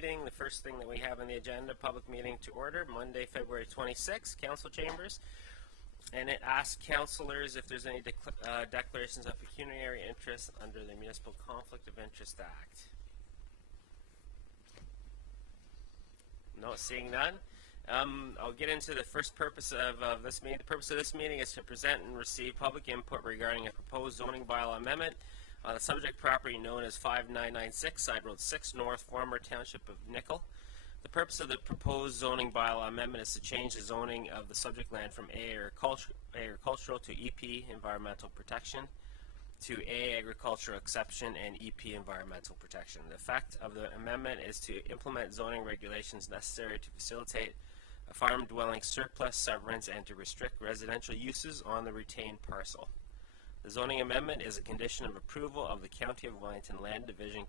meeting. The first thing that we have on the agenda, public meeting to order, Monday, February 26th, council chambers. And it asks councillors if there's any declarations of pecuniary interest under the Municipal Conflict of Interest Act. No, seeing none. I'll get into the first purpose of this meeting. The purpose of this meeting is to present and receive public input regarding a proposed zoning bylaw amendment on the subject property known as 5996 Side Road 6 North, former Township of Nickel. The purpose of the proposed zoning bylaw amendment is to change the zoning of the subject land from agricultural to EP environmental protection to A agricultural exception and EP environmental protection. The effect of the amendment is to implement zoning regulations necessary to facilitate a farm dwelling surplus severance and to restrict residential uses on the retained parcel. The zoning amendment is a condition of approval of the County of Wellington Land Division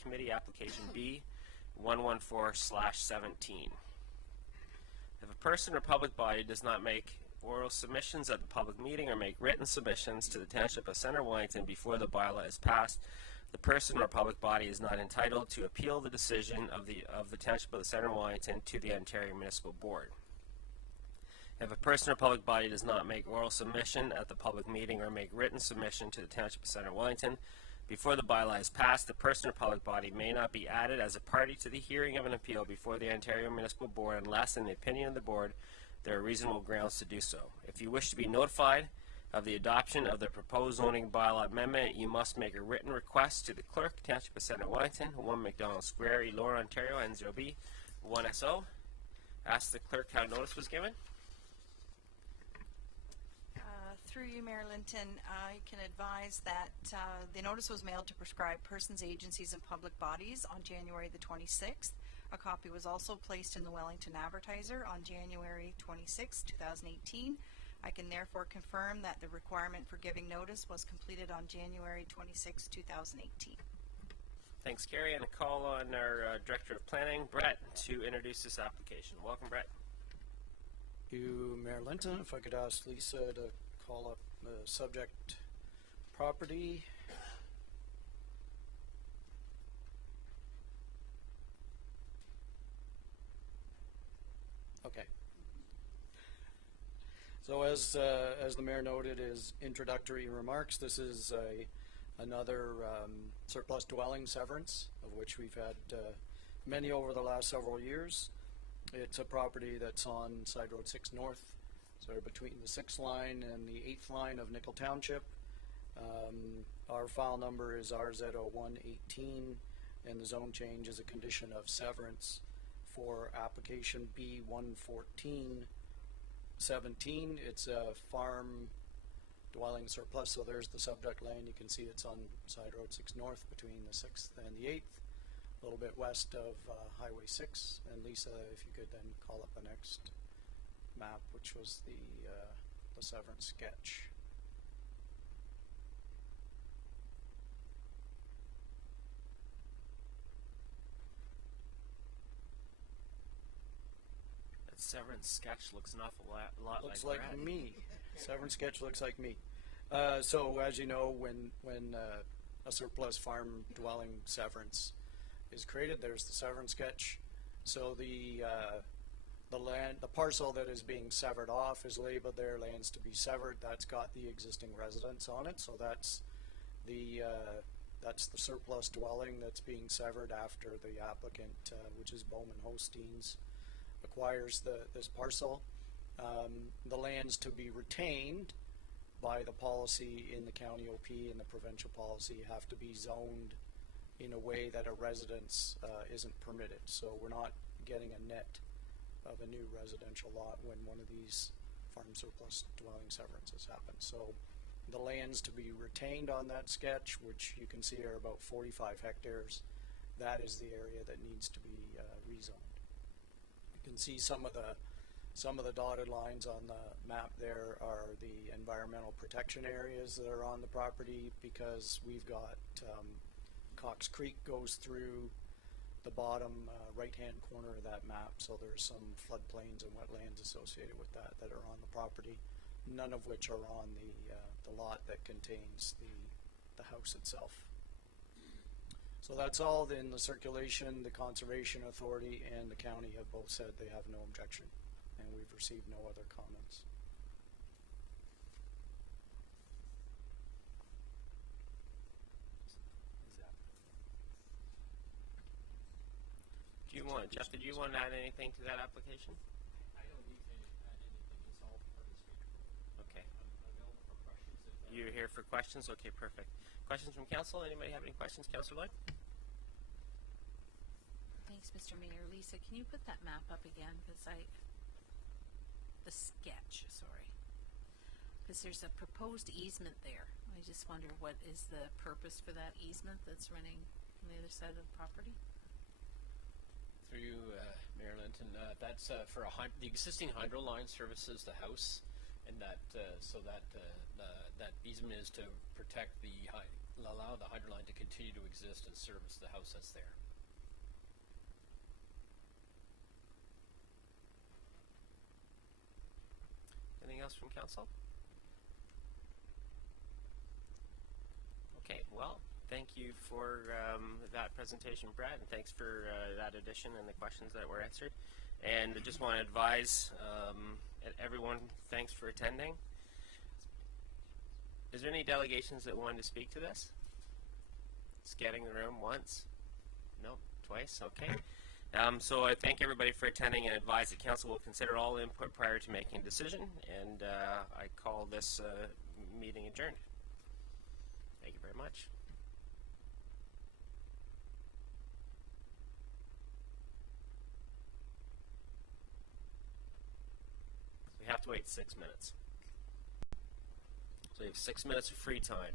Committee Application B 114/17. If a person or public body does not make oral submissions at the public meeting or make written submissions to the Township of Centre Wellington before the bylaw is passed, the person or public body is not entitled to appeal the decision of the Township of the Centre Wellington to the Ontario Municipal Board. If a person or public body does not make oral submission at the public meeting or make written submission to the Township of Centre Wellington before the bylaw is passed, the person or public body may not be added as a party to the hearing of an appeal before the Ontario Municipal Board unless, in the opinion of the Board, there are reasonable grounds to do so. If you wish to be notified of the adoption of the proposed zoning bylaw amendment, you must make a written request to the Clerk, Township of Centre Wellington, 1 McDonald Square, Elora, Ontario, N0B 1SO. Ask the Clerk how notice was given. Through you, Mayor Linton, I can advise that the notice was mailed to prescribed persons, agencies, and public bodies on January the 26th. A copy was also placed in the Wellington Advertiser on January 26, 2018. I can therefore confirm that the requirement for giving notice was completed on January 26, 2018. Thanks, Carrie. And a call on our Director of Planning, Brett, to introduce this application. Welcome, Brett. Thank you, Mayor Linton. If I could ask Lisa to call up the subject property. Okay. So as the mayor noted his introductory remarks, this is another surplus dwelling severance, of which we've had many over the last several years. It's a property that's on Side Road 6 North, so between the 6th line and the 8th line of Nickel Township. Our file number is RZ0118, and the zone change is a condition of severance for application B114/17. It's a farm dwelling surplus, so there's the subject land. You can see it's on Side Road 6 North between the 6th and the 8th, a little bit west of Highway 6. And Lisa, if you could then call up the next map, which was the severance sketch. That severance sketch looks an awful lot looks like like Brad. me. Severance sketch looks like me. So as you know, when a surplus farm dwelling severance is created, there's the severance sketch. So the parcel that is being severed off is labeled there, lands to be severed. That's got the existing residence on it, so that's the surplus dwelling that's being severed after the applicant, which is Bowman Hosteins, acquires this parcel. The lands to be retained by the policy in the county OP and the provincial policy have to be zoned in a way that a residence isn't permitted. So we're not getting a net of a new residential lot when one of these farm surplus dwelling severances happen. So the lands to be retained on that sketch, which you can see are about 45 hectares, that is the area that needs to be rezoned. You can see some of the dotted lines on the map there are the environmental protection areas that are on the property, because we've got Cox Creek goes through the bottom right-hand corner of that map, so there's some floodplains and wetlands associated with that are on the property, none of which are on the lot that contains the house itself. So that's all in the circulation. The Conservation Authority and the county have both said they have no objection, and we've received no other comments. Do you want, Jeff, did you want to add anything to that application? I don't need to add anything. It's all pretty straightforward. Okay. I'm available for questions. You're here for questions? Okay, perfect. Questions from council? Anybody have any questions? Councillor Lloyd? Thanks, Mr. Mayor. Lisa, can you put that map up again? Because the sketch, sorry. Because there's a proposed easement there. I just wonder what is the purpose for that easement that's running on the other side of the property? Through you, Mayor Linton, that's for the existing hydro line services the house, and that that easement is to protect allow the hydro line to continue to exist and service the house that's there. Anything else from council? Okay, well, thank you for that presentation, Brad, and thanks for that addition and the questions that were answered. And I just want to advise everyone, thanks for attending. Is there any delegations that wanted to speak to this? Scanning the room once? No, twice? Okay. So I thank everybody for attending and advise that council will consider all input prior to making a decision, and I call this meeting adjourned. Thank you very much. We have to wait 6 minutes. So you have 6 minutes of free time.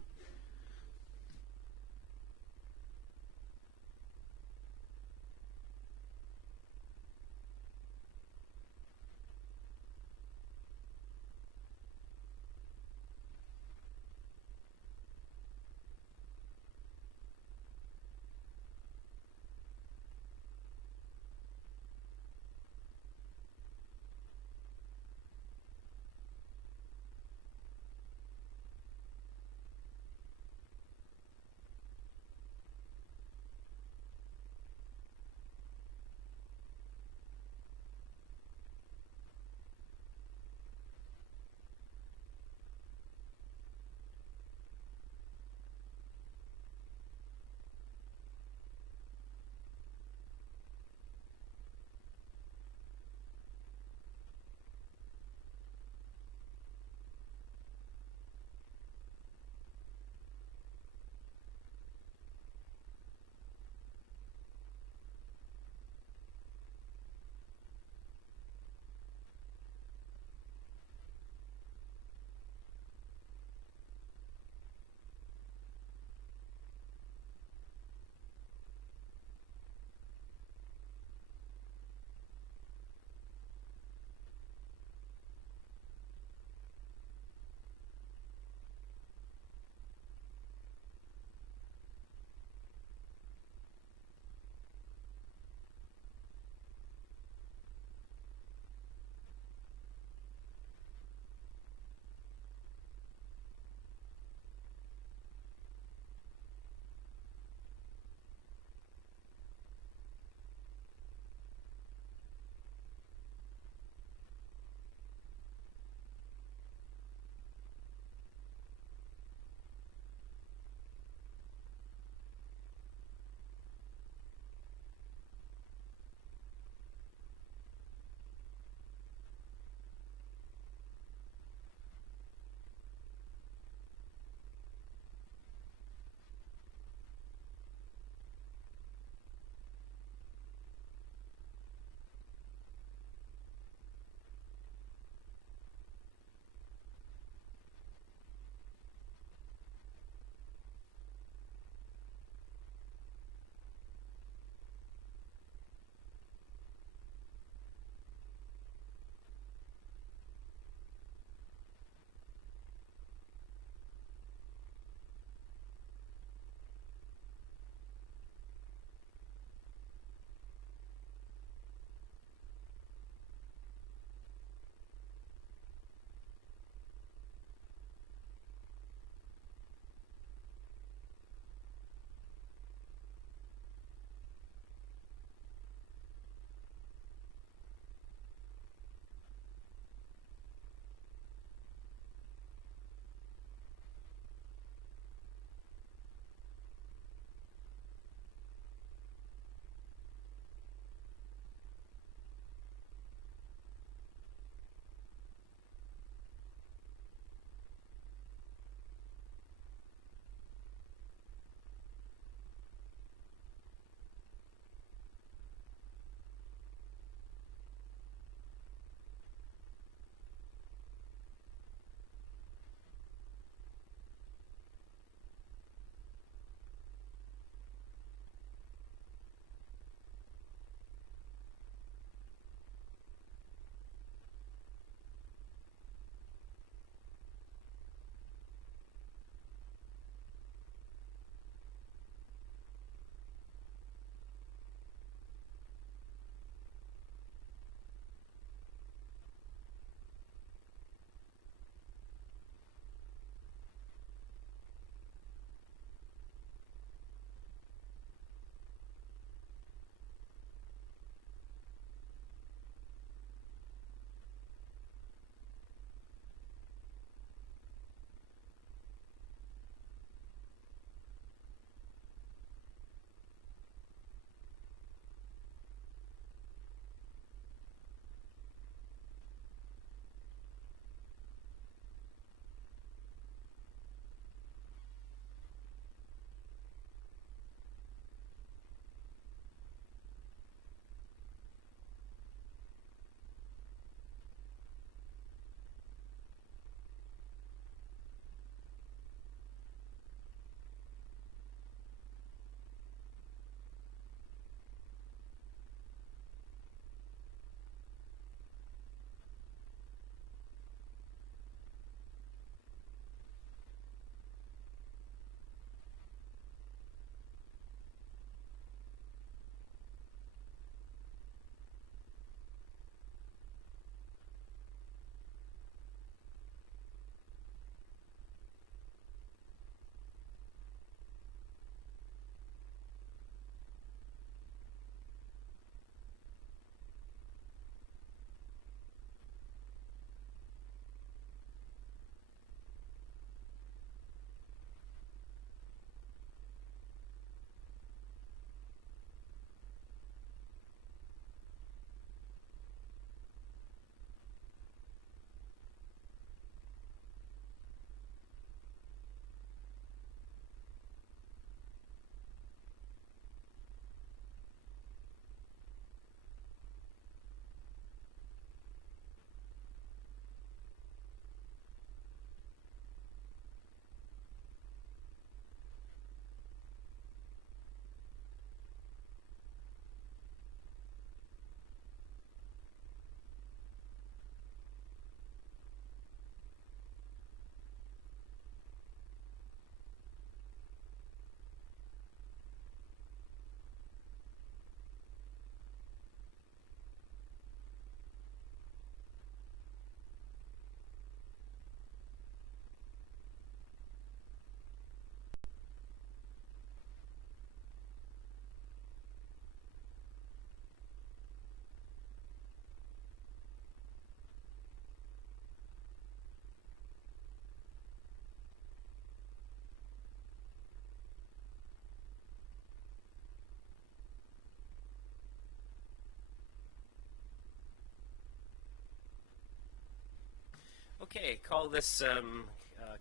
Okay, call this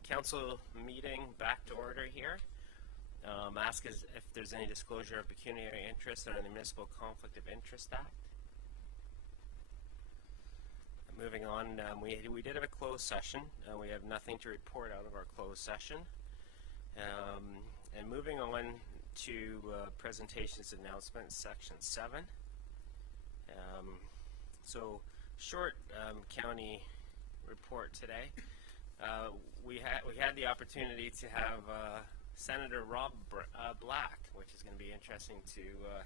council meeting back to order here. Ask if there's any disclosure of pecuniary interest under the Municipal Conflict of Interest Act. Moving on, we did have a closed session. We have nothing to report out of our closed session. And moving on to presentations announcements, section 7. So short county report today. We had the opportunity to have Senator Rob Black, which is going to be interesting to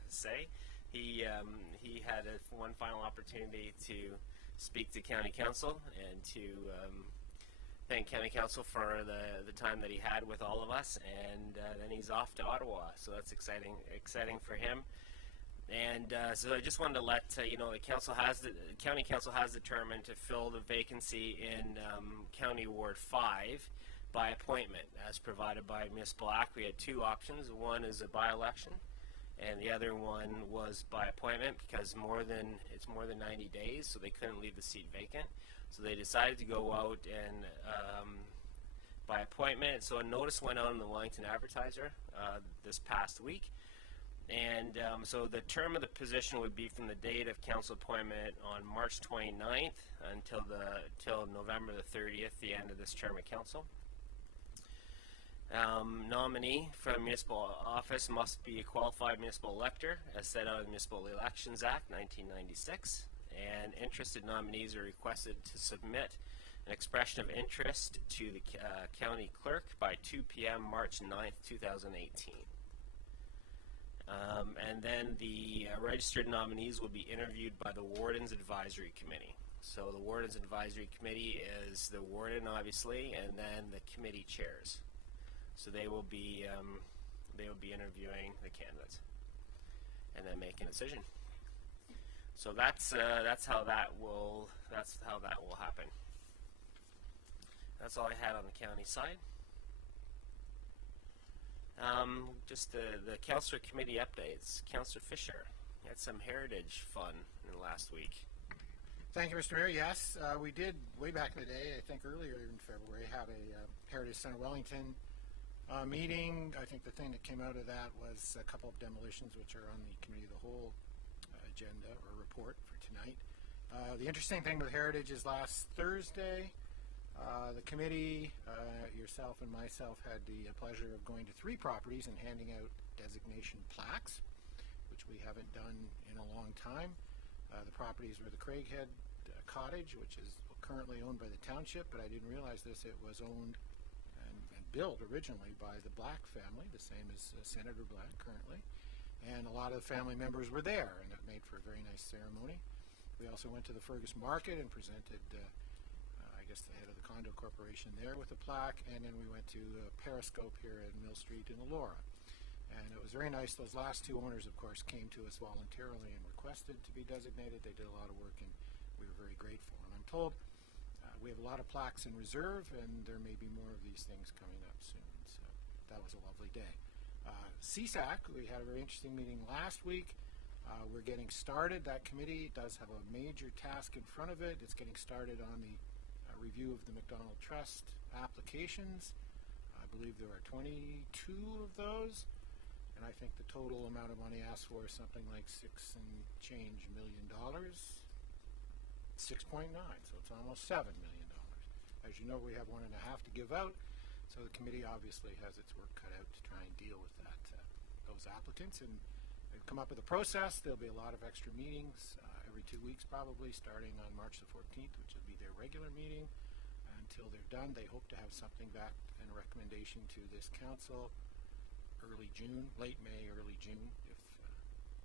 say. He had one final opportunity to speak to County Council and to thank County Council for the time that he had with all of us, and then he's off to Ottawa, so that's exciting for him. And so I just wanted to let you know the County Council has determined to fill the vacancy in County Ward 5 by appointment, as provided by Municipal Act. We had two options. One is a by-election, and the other one was by appointment because it's more than 90 days, so they couldn't leave the seat vacant. So they decided to go out and by appointment. So a notice went out in the Wellington Advertiser this past week. And so the term of the position would be from the date of council appointment on March 29th until November the 30th, the end of this term of council. Nominee for a municipal office must be a qualified municipal elector, as set out in the Municipal Elections Act 1996. And interested nominees are requested to submit an expression of interest to the county clerk by 2 p.m. March 9th, 2018. And then the registered nominees will be interviewed by the Warden's Advisory Committee. So the Warden's Advisory Committee is the warden, obviously, and then the committee chairs. So they will be interviewing the candidates and then making a decision. So that's how that will happen. That's all I had on the county side. Just the Councillor Committee updates. Councillor Fisher, you had some heritage fun in the last week. Thank you, Mr. Mayor. Yes, we did way back in the day, I think earlier in February, have a Heritage Centre Wellington meeting. I think the thing that came out of that was a couple of demolitions, which are on the Committee of the Whole agenda or report for tonight. The interesting thing with Heritage is last Thursday, the committee, yourself and myself, had the pleasure of going to 3 properties and handing out designation plaques, which we haven't done in a long time. The properties were the Craighead Cottage, which is currently owned by the township, but I didn't realize this. It was owned and built originally by the Black family, the same as Senator Black currently. And a lot of the family members were there, and it made for a very nice ceremony. We also went to the Fergus Market and presented I guess the head of the condo corporation there with a plaque, and then we went to Periscope here at Mill Street in Elora. And it was very nice. Those last 2 owners, of course, came to us voluntarily and requested to be designated. They did a lot of work, and we were very grateful. And I'm told we have a lot of plaques in reserve, and there may be more of these things coming up soon. So that was a lovely day. CSAC, we had a very interesting meeting last week. We're getting started. That committee does have a major task in front of it. It's getting started on the review of the McDonald Trust applications. I believe there are 22 of those, and I think the total amount of money asked for is something like $6 and change million. 6.9, so it's almost $7 million. As you know, we have 1.5 to give out, so the committee obviously has its work cut out to try and deal with that, those applicants, and they've come up with a process. There'll be a lot of extra meetings every 2 weeks probably, starting on March the 14th, which will be their regular meeting. Until they're done, they hope to have something back and a recommendation to this council early June, late May, early June,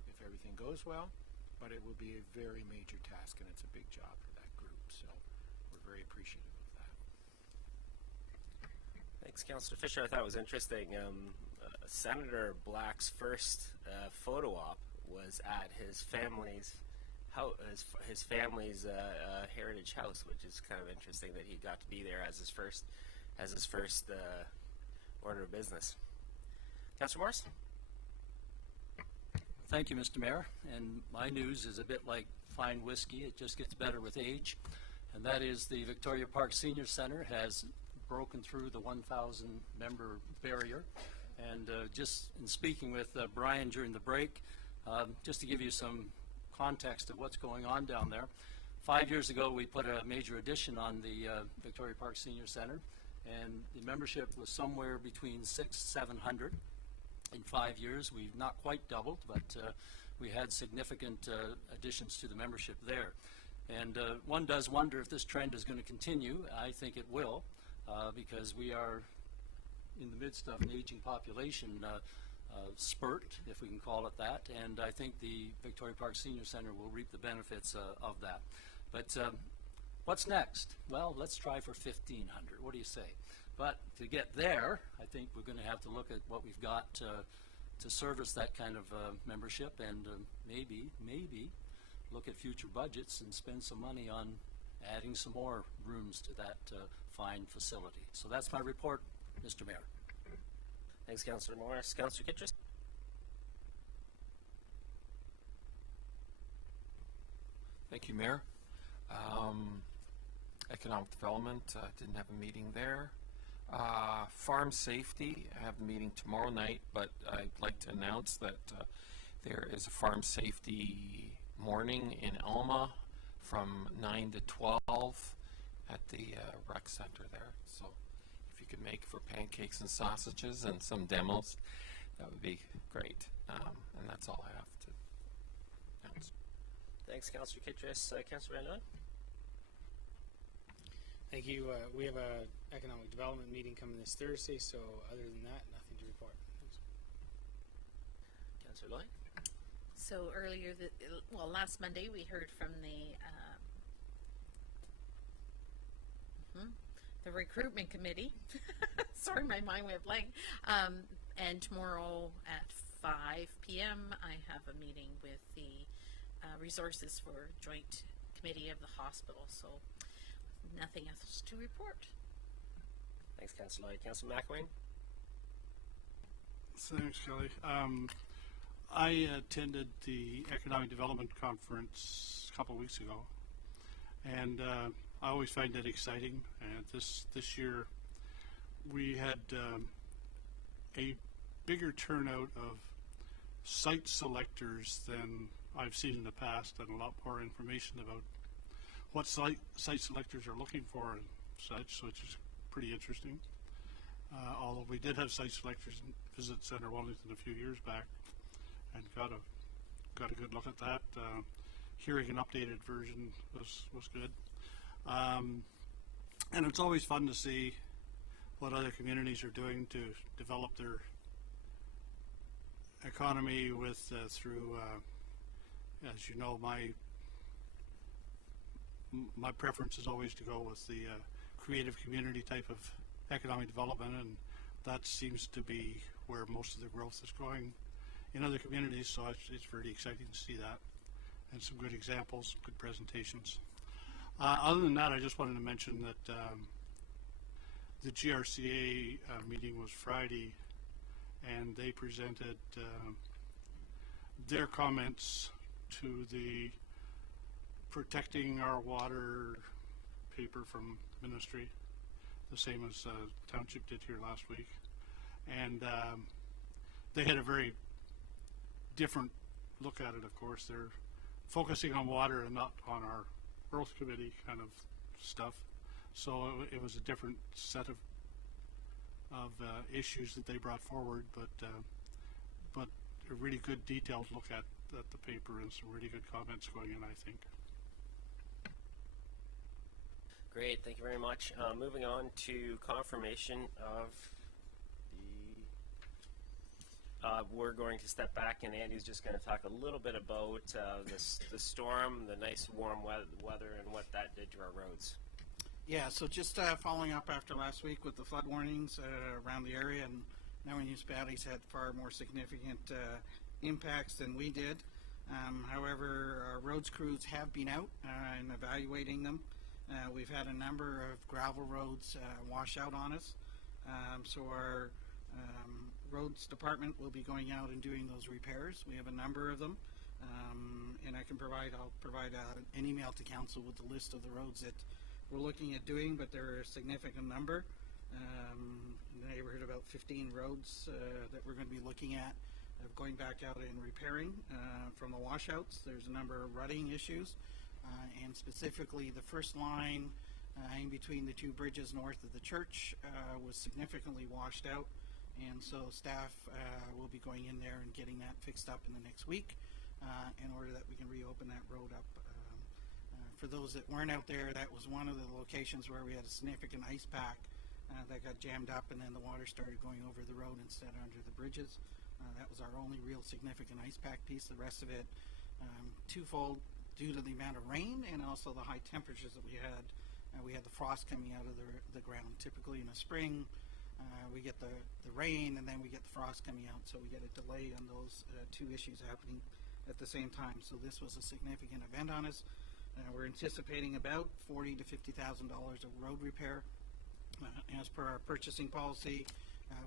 if everything goes well. But it will be a very major task, and it's a big job for that group, so we're very appreciative of that. Thanks, Councillor Fisher. I thought it was interesting. Senator Black's first photo op was at his family's heritage house, which is kind of interesting that he got to be there as his first order of business. Councillor Morris? Thank you, Mr. Mayor. And my news is a bit like fine whiskey. It just gets better with age. and that is the Victoria Park Senior Center has broken through the 1,000 member barrier. And just in speaking with Brian during the break, just to give you some context of what's going on down there, 5 years ago we put a major addition on the Victoria Park Senior Center, and the membership was somewhere between 600-700. In 5 years, we've not quite doubled, but we had significant additions to the membership there. And one does wonder if this trend is going to continue. I think it will, because we are in the midst of an aging population spurt, if we can call it that, and I think the Victoria Park Senior Center will reap the benefits of that. But what's next? Well, let's try for 1,500. What do you say? But to get there, I think we're going to have to look at what we've got to service that kind of membership, and maybe look at future budgets and spend some money on adding some more rooms to that fine facility. So that's my report, Mr. Mayor. Thanks, Councillor Morris. Councillor Kittrus. Thank you, Mayor. Economic Development, didn't have a meeting there. Farm Safety, I have a meeting tomorrow night, but I'd like to announce that there is a Farm Safety morning in Alma from 9 to 12 at the rec center there. So if you could make for pancakes and sausages and some demos, that would be great. And that's all I have to announce. Thanks, Councillor Kittrus. Councillor Van Nuys. Thank you. We have a economic development meeting coming this Thursday, so other than that, nothing to report. Thanks. Councillor Lloyd. So earlier, last Monday, we heard from the recruitment committee. Sorry, my mind went blank. And tomorrow at 5 p.m., I have a meeting with the resources for joint committee of the hospital. So nothing else to report. Thanks, Councillor Lloyd. Councillor McElwain. Thanks, Kelly. I attended the Economic Development Conference a couple of weeks ago, and I always find it exciting. And this year we had a bigger turnout of site selectors than I've seen in the past, and a lot more information about what site selectors are looking for and such, which is pretty interesting. Although we did have site selectors visit Centre Wellington a few years back, and got a good look at that. Hearing an updated version was good, and it's always fun to see what other communities are doing to develop their economy with through. As you know, my preference is always to go with the creative community type of economic development, and that seems to be where most of the growth is going in other communities, so it's very exciting to see that, and some good examples, good presentations. Other than that, I just wanted to mention that the GRCA meeting was Friday, and they presented their comments to the Protecting Our Water paper from the ministry, the same as Township did here last week, and they had a very different look at it. Of course, they're focusing on water and not on our Growth Committee kind of stuff, so it was a different set of issues that they brought forward, but a really good detailed look at the paper and some really good comments going in, I think. Great, thank you very much. Moving on to confirmation of the, we're going to step back, and Andy's just going to talk a little bit about the storm, the nice warm weather, and what that did to our roads. Yeah, so just following up after last week with the flood warnings around the area, and now municipalities had far more significant impacts than we did. However, our roads crews have been out and evaluating them. We've had a number of gravel roads wash out on us, so our roads department will be going out and doing those repairs. We have a number of them, and I'll provide an email to council with the list of the roads that we're looking at doing, but there are a significant number. In the neighborhood about 15 roads that we're going to be looking at going back out and repairing from the washouts. There's a number of rutting issues, and specifically the first line in between the two bridges north of the church was significantly washed out, and so staff will be going in there and getting that fixed up in the next week in order that we can reopen that road up. For those that weren't out there, that was one of the locations where we had a significant ice pack that got jammed up, and then the water started going over the road instead of under the bridges. That was our only real significant ice pack piece. The rest of it, twofold, due to the amount of rain and also the high temperatures that we had. We had the frost coming out of the ground. Typically in the spring, we get the rain and then we get the frost coming out, so we get a delay on those two issues happening at the same time. So this was a significant event on us. We're anticipating about $40,000 to $50,000 of road repair. As per our purchasing policy,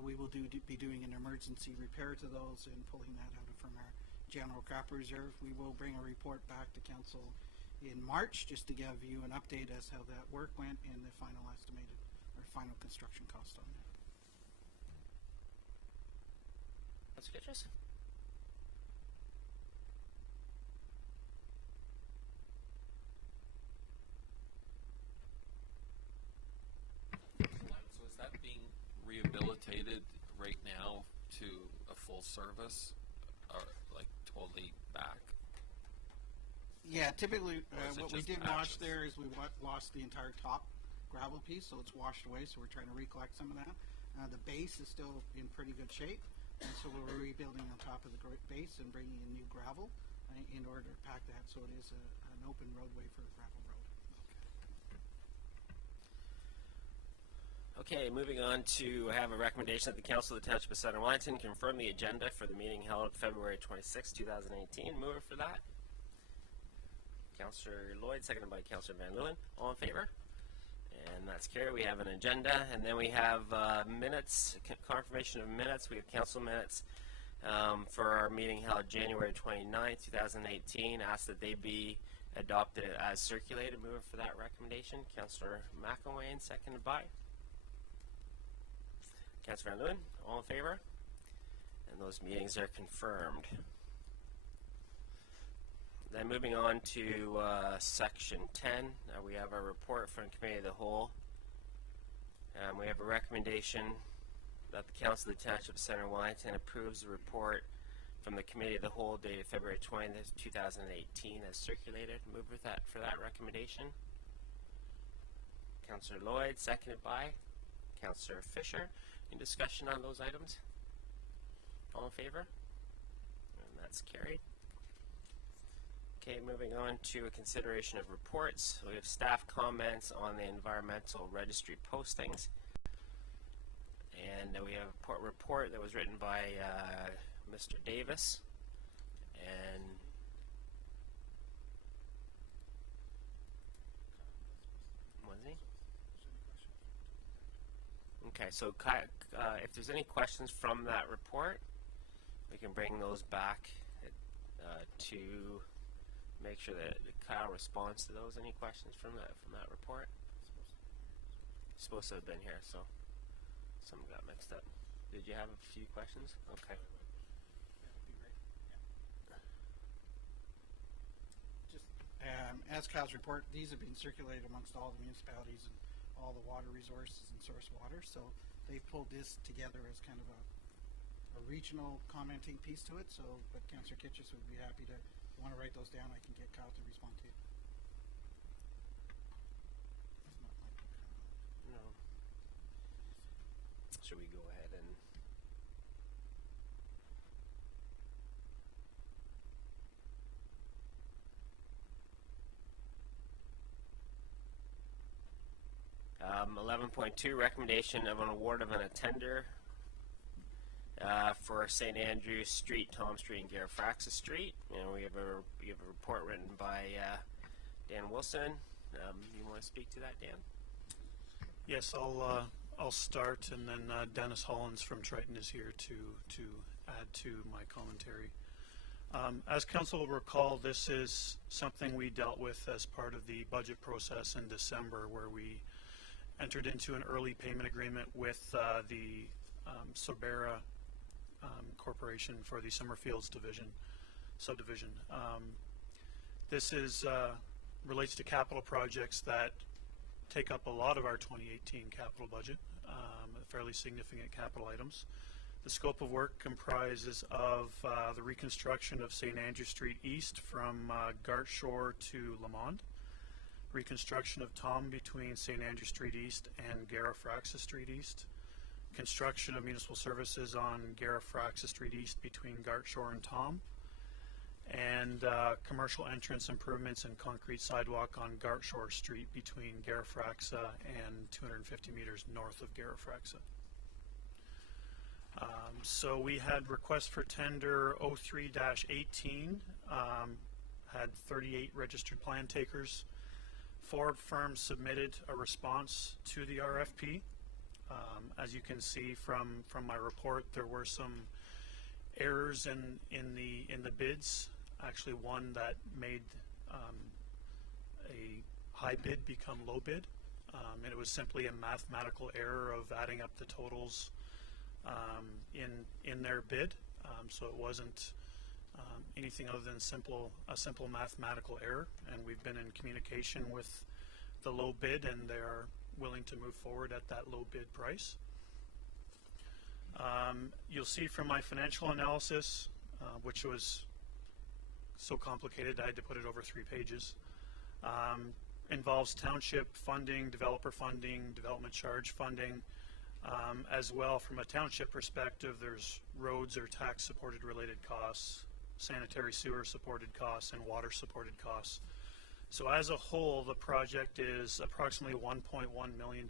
we will be doing an emergency repair to those and pulling that out from our general capital reserve. We will bring a report back to council in March just to give you an update as how that work went and the final estimated or final construction cost on that. That's good, Jess. So is that being rehabilitated right now to a full service, or like totally back? Yeah, typically what we just did patches? wash there is we lost the entire top gravel piece, so it's washed away, so we're trying to recollect some of that. The base is still in pretty good shape, and so we're rebuilding on top of the base and bringing in new gravel in order to pack that, so it is an open roadway for a gravel road. Okay, moving on to have a recommendation that the Council of the Township of Southern Wellington confirm the agenda for the meeting held February 26, 2018. Mover for that, Councillor Lloyd, seconded by Councillor Van Leeuwen. All in favor? And that's carried. We have an agenda, and then we have minutes, confirmation of minutes. We have council minutes for our meeting held January 29, 2018. Ask that they be adopted as circulated. Mover for that recommendation, Councillor McElwain, seconded by Councillor Van Leeuwen. All in favor? And those meetings are confirmed. Then moving on to section 10, we have a report from Committee of the Whole. We have a recommendation that the Council of the Township of Centre Wellington approves the report from the Committee of the Whole dated February 20th, 2018 as circulated. Move with that for that recommendation. Councillor Lloyd, seconded by Councillor Fisher. Any discussion on those items? All in favor? And that's carried. Okay, moving on to a consideration of reports. We have staff comments on the environmental registry postings. And we have a report that was written by Mr. Davis. And was he? Okay, so if there's any questions from that report, we can bring those back to make sure that Kyle responds to those. Any questions from that report? Supposed to have been here, so some got mixed up. Did you have a few questions? Okay. Just as Kyle's report, these have been circulated amongst all the municipalities and all the water resources and source water, so they pulled this together as kind of a regional commenting piece to it. So, but Councillor Kitchis would be happy to. If you want to write those down, I can get Kyle to respond to you. No. Should we go ahead and? Um, 11.2 recommendation of an award of an attender for St. Andrews Street, Tom Street, and Garafraxa Street. And we have a report written by Dan Wilson. You want to speak to that, Dan? Yes, I'll start, and then Dennis Hollins from Triton is here to add to my commentary. As council will recall, this is something we dealt with as part of the budget process in December, where we entered into an early payment agreement with the Sobera Corporation for the Summerfields subdivision. This is relates to capital projects that take up a lot of our 2018 capital budget, fairly significant capital items. The scope of work comprises of the reconstruction of St. Andrew Street East from Gart Shore to Lamond, reconstruction of Tom between St. Andrew Street East and Garafraxa Street East, construction of municipal services on Garafraxa Street East between Gart Shore and Tom, and commercial entrance improvements and concrete sidewalk on Gart Shore Street between Garafraxa and 250 meters north of Garafraxa. So we had requests for tender 03-18, had 38 registered plan takers. 4 firms submitted a response to the RFP. As you can see from my report, there were some errors in the bids. Actually, one that made a high bid become low bid, and it was simply a mathematical error of adding up the totals in their bid. So it wasn't anything other than a simple mathematical error, and we've been in communication with the low bid, and they are willing to move forward at that low bid price. You'll see from my financial analysis, which was so complicated I had to put it over 3 pages, involves township funding, developer funding, development charge funding. As well, from a township perspective, there's roads or tax supported related costs, sanitary sewer supported costs, and water supported costs. So as a whole, the project is approximately $1.1 million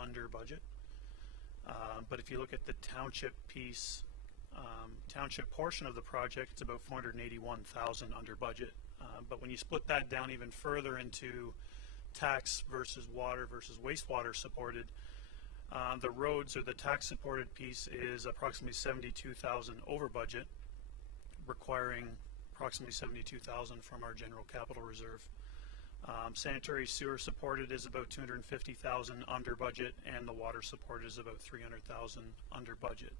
under budget. But if you look at the township piece, township portion of the project, it's about $481,000 under budget. But when you split that down even further into tax versus water versus wastewater supported, the roads or the tax supported piece is approximately $72,000 over budget, requiring approximately $72,000 from our general capital reserve. Sanitary sewer supported is about $250,000 under budget, and the water supported is about $300,000 under budget.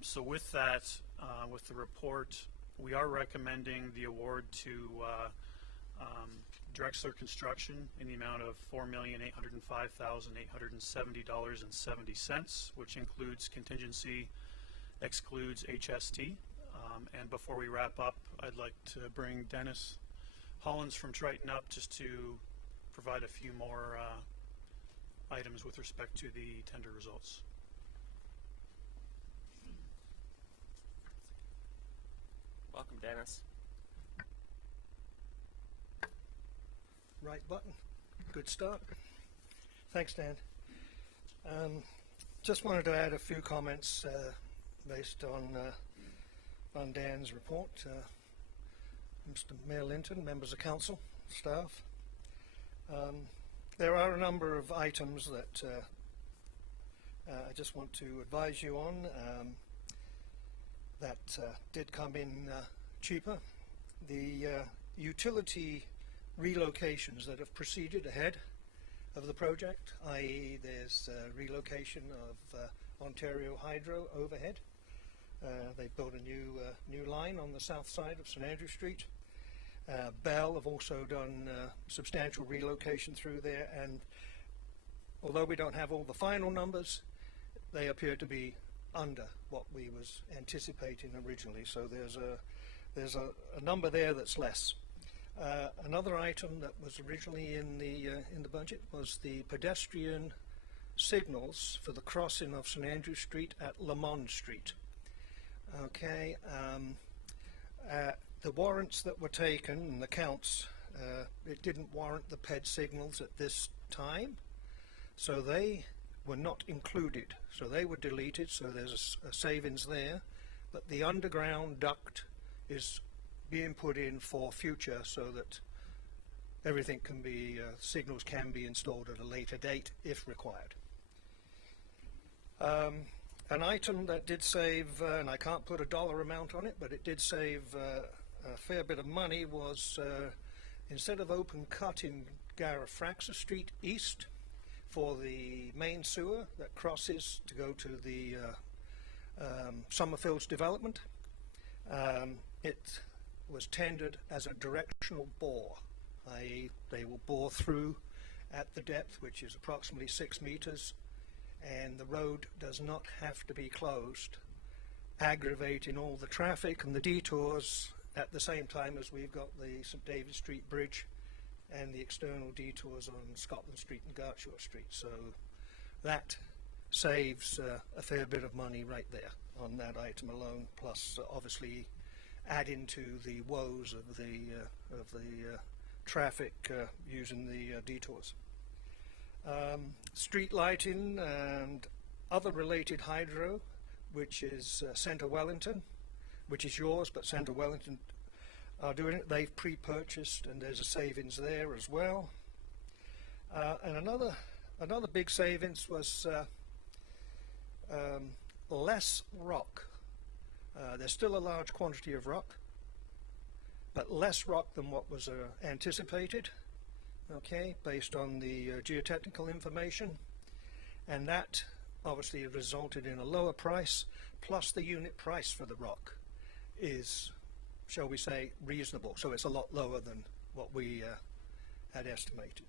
So with that, with the report, we are recommending the award to Drexler Construction in the amount of $4,805,870.70, which includes contingency, excludes HST. And before we wrap up, I'd like to bring Dennis Hollins from Triton up just to provide a few more items with respect to the tender results. Welcome, Dennis. Right button. Good start. Thanks, Dan. Just wanted to add a few comments based on Dan's report. Mr. Mayor Linton, members of council, staff. There are a number of items that I just want to advise you on that did come in cheaper. The utility relocations that have proceeded ahead of the project, i.e. there's relocation of Ontario Hydro overhead. They've built a new line on the south side of St. Andrew Street. Bell have also done substantial relocation through there, and although we don't have all the final numbers, they appear to be under what we was anticipating originally. So there's a number there that's less. Another item that was originally in the budget was the pedestrian signals for the crossing of St. Andrew Street at Lamond Street. Okay, the warrants that were taken and the counts, it didn't warrant the PED signals at this time, so they were not included. So they were deleted, so there's a savings there, but the underground duct is being put in for future so that everything can be, signals can be installed at a later date if required. An item that did save, and I can't put a dollar amount on it, but it did save a fair bit of money, was instead of open cut in Garafraxa Street East for the main sewer that crosses to go to the Summerfields development, it was tendered as a directional bore, i.e. they will bore through at the depth, which is approximately 6 meters, and the road does not have to be closed, aggravating all the traffic and the detours at the same time as we've got the St. David Street Bridge and the external detours on Scotland Street and Gartshaw Street. So that saves a fair bit of money right there on that item alone, plus obviously adding to the woes of the traffic using the detours. Street lighting and other related hydro, which is Centre Wellington, which is yours, but Centre Wellington are doing it. They've pre-purchased, and there's a savings there as well. And another big savings was less rock. There's still a large quantity of rock, but less rock than what was anticipated. Okay, based on the geotechnical information, and that obviously resulted in a lower price, plus the unit price for the rock is, shall we say, reasonable, so it's a lot lower than what we had estimated.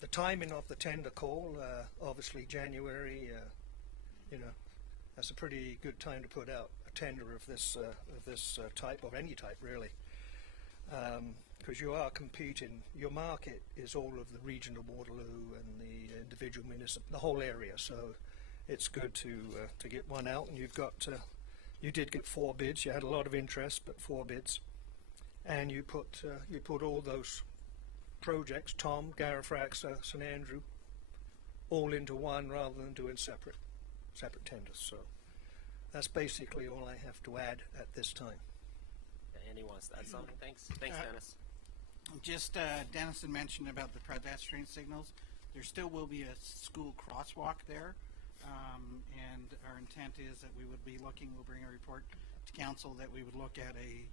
The timing of the tender call, obviously January, you know, that's a pretty good time to put out a tender of this type, or any type really. Because you are competing, your market is all of the region of Waterloo and the individual municipal, the whole area. So it's good to get one out, and you've got you did get 4 bids. You had a lot of interest, but 4 bids, and you put all those projects, Tom, Garafraxa, St Andrew, all into one rather than doing separate tenders. So that's basically all I have to add at this time. Andy wants to add something. Thanks, Dennis. Just Dennis had mentioned about the pedestrian signals. There still will be a school crosswalk there, and our intent is that we would be looking, we'll bring a report to council, that we would look at a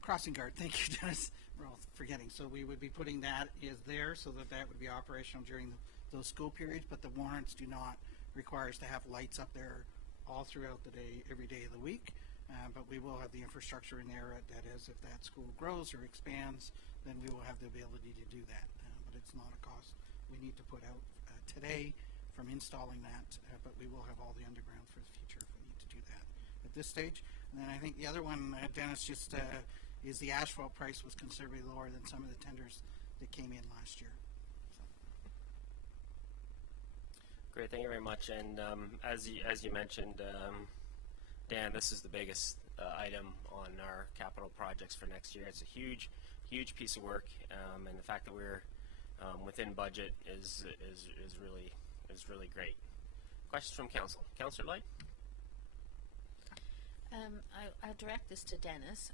crossing guard. Thank you, Dennis. We're all forgetting. So we would be putting that is there so that that would be operational during those school periods, but the warrants do not require us to have lights up there all throughout the day, every day of the week. But we will have the infrastructure in there. That is, if that school grows or expands, then we will have the ability to do that. But it's not a cost we need to put out today from installing that. But we will have all the underground for the future if we need to do that at this stage. And then I think the other one, Dennis, just is the asphalt price was considerably lower than some of the tenders that came in last year. Great, thank you very much. And as you mentioned, Dan, this is the biggest item on our capital projects for next year. It's a huge piece of work, and the fact that we're within budget is really great. Questions from council? Councillor Lloyd? I'll direct this to Dennis.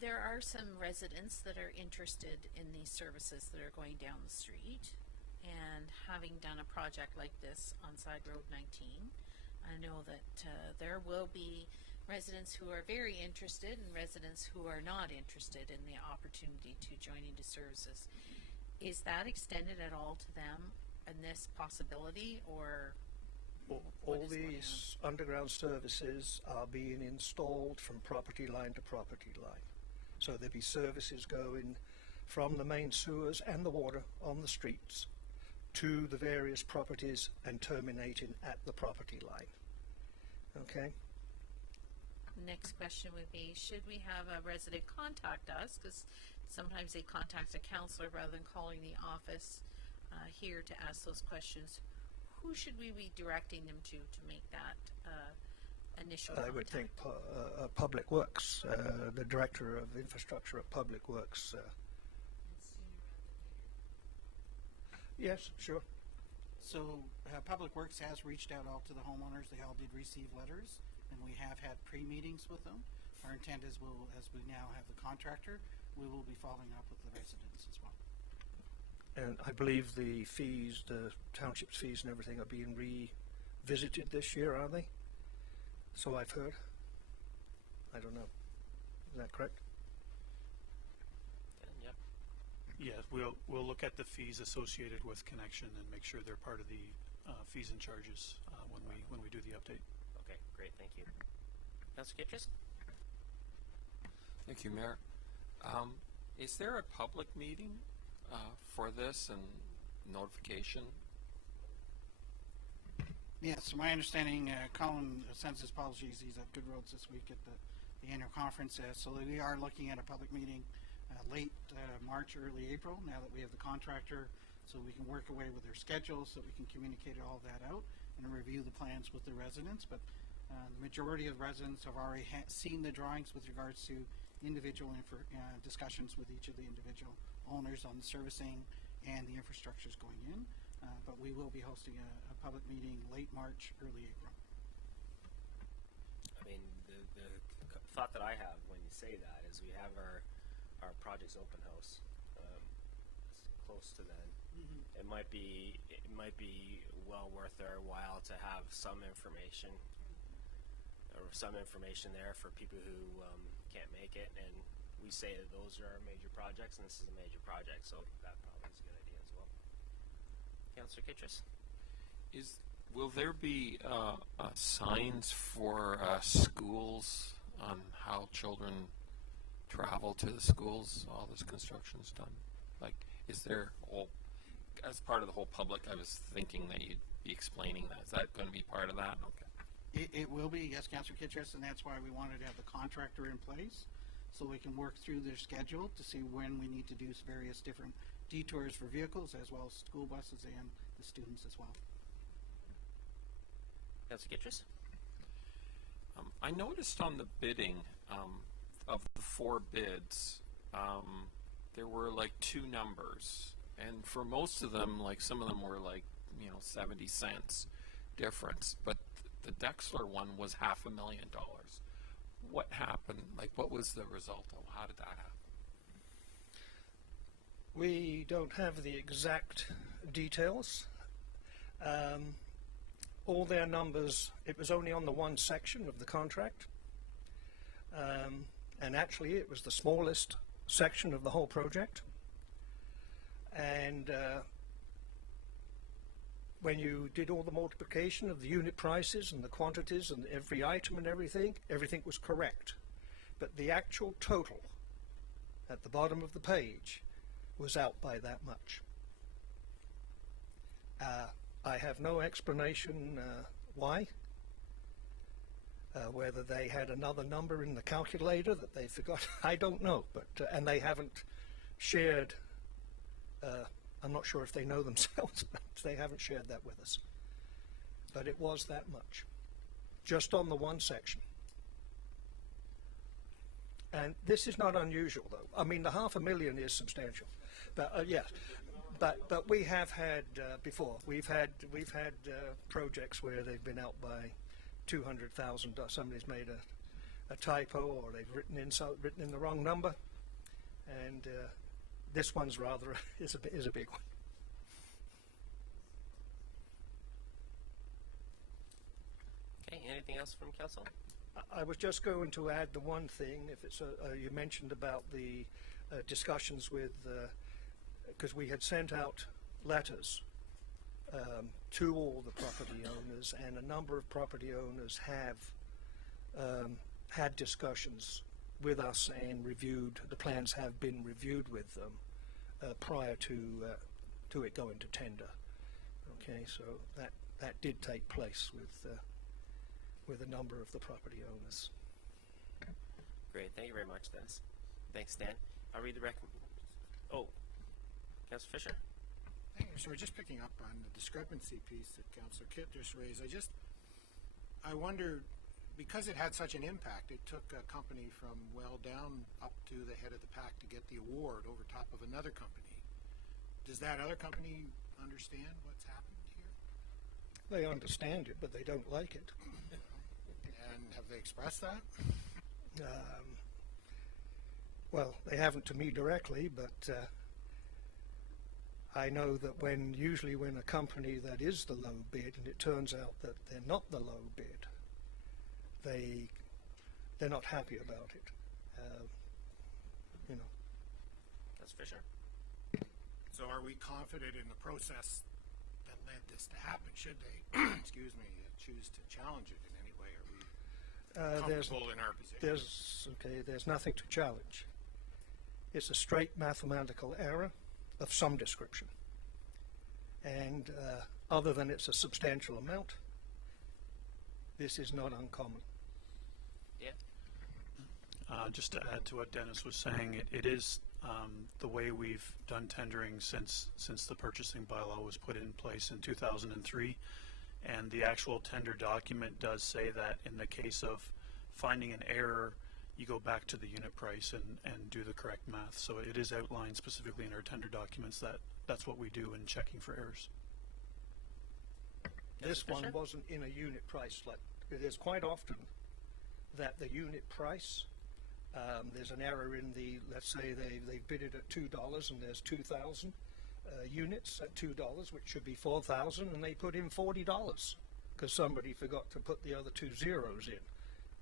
There are some residents that are interested in these services that are going down the street, and having done a project like this on Side Road 19, I know that there will be residents who are very interested and residents who are not interested in the opportunity to join into services. Is that extended at all to them in this possibility, or all these underground services are being installed from property line to property line? So there'll be services going from the main sewers and the water on the streets to the various properties and terminating at the property line. Okay. Next question would be, should we have a resident contact us? Because sometimes they contact a councillor rather than calling the office here to ask those questions. Who should we be directing them to make that initial contact? I would think Public Works, the Director of Infrastructure at Public Works. Yes, sure. So Public Works has reached out all to the homeowners. They all did receive letters, and we have had pre-meetings with them. Our intent is, as we now have the contractor, we will be following up with the residents as well. And I believe the fees, the township's fees and everything are being revisited this year, are they? So I've heard. I don't know. Is that correct? Yep. Yes, we'll look at the fees associated with connection and make sure they're part of the fees and charges when we do the update. Okay, great, thank you. Councillor Kitchus? Thank you, Mayor. Is there a public meeting for this and notification? Yes, my understanding, Colin sends his apologies. He's at Good Roads this week at the annual conference. So we are looking at a public meeting late March, early April, now that we have the contractor, so we can work away with their schedule, so we can communicate all that out and review the plans with the residents. But the majority of residents have already seen the drawings with regards to individual discussions with each of the individual owners on the servicing and the infrastructures going in. But we will be hosting a public meeting late March, early April. I mean, the thought that I have when you say that is we have our project's open house close to then. It might be well worth our while to have some information there for people who can't make it, and we say that those are our major projects and this is a major project, so that probably is a good idea as well. Councillor Kitchus? Will there be signs for schools on how children travel to the schools? All this construction's done. Like, is there as part of the whole public? I was thinking that you'd be explaining that. Is that going to be part of that? Okay. It will be, yes, Councillor Kitchus, and that's why we wanted to have the contractor in place, so we can work through their schedule to see when we need to do various different detours for vehicles, as well as school buses and the students as well. Councillor Kitchus? I noticed on the bidding of the 4 bids, there were like 2 numbers, and for most of them, like some of them were like 70 cents difference, but the Dexler one was $500,000. What happened? Like, what was the result? How did that happen? We don't have the exact details. All their numbers, it was only on the one section of the contract. And actually it was the smallest section of the whole project. And when you did all the multiplication of the unit prices and the quantities and every item and everything was correct. But the actual total at the bottom of the page was out by that much. I have no explanation why. Whether they had another number in the calculator that they forgot, I don't know. But and they haven't shared. I'm not sure if they know themselves, but they haven't shared that with us. But it was that much, just on the one section. And this is not unusual, though. I mean, the $500,000 is substantial, but yes. But we have had before. We've had projects where they've been out by $200,000. Somebody's made a typo, or they've written in the wrong number, and this one's rather is a big one. Okay. Anything else from council? I was just going to add the one thing. If it's you mentioned about the discussions with. Because we had sent out letters to all the property owners, and a number of property owners have had discussions with us and reviewed, the plans have been reviewed with them prior to it going to tender. Okay, so that did take place with a number of the property owners. Great, thank you very much, Dennis. Thanks, Dan. I'll read the Councillor Fisher? Thank you. So we're just picking up on the discrepancy piece that Councillor Kitt just raised. I wonder, because it had such an impact, it took a company from well down up to the head of the pack to get the award over top of another company. Does that other company understand what's happened here? They understand it, but they don't like it. And have they expressed that? Well, they haven't to me directly, but I know that usually when a company that is the low bid, and it turns out that they're not the low bid, they're not happy about it. That's for sure. So are we confident in the process that led this to happen? Should they, excuse me, choose to challenge it in any way? Are we comfortable in our position? There's nothing to challenge. It's a straight mathematical error of some description. And other than it's a substantial amount, this is not uncommon. Yeah. Just to add to what Dennis was saying, it is the way we've done tendering since the purchasing bylaw was put in place in 2003, and the actual tender document does say that in the case of finding an error, you go back to the unit price and do the correct math. So it is outlined specifically in our tender documents that that's what we do in checking for errors. This one wasn't in a unit price. Like it is quite often that the unit price, there's an error in the, let's say they bid it at $2 and there's 2,000 units at $2, which should be 4,000, and they put in $40 because somebody forgot to put the other 2 zeros in,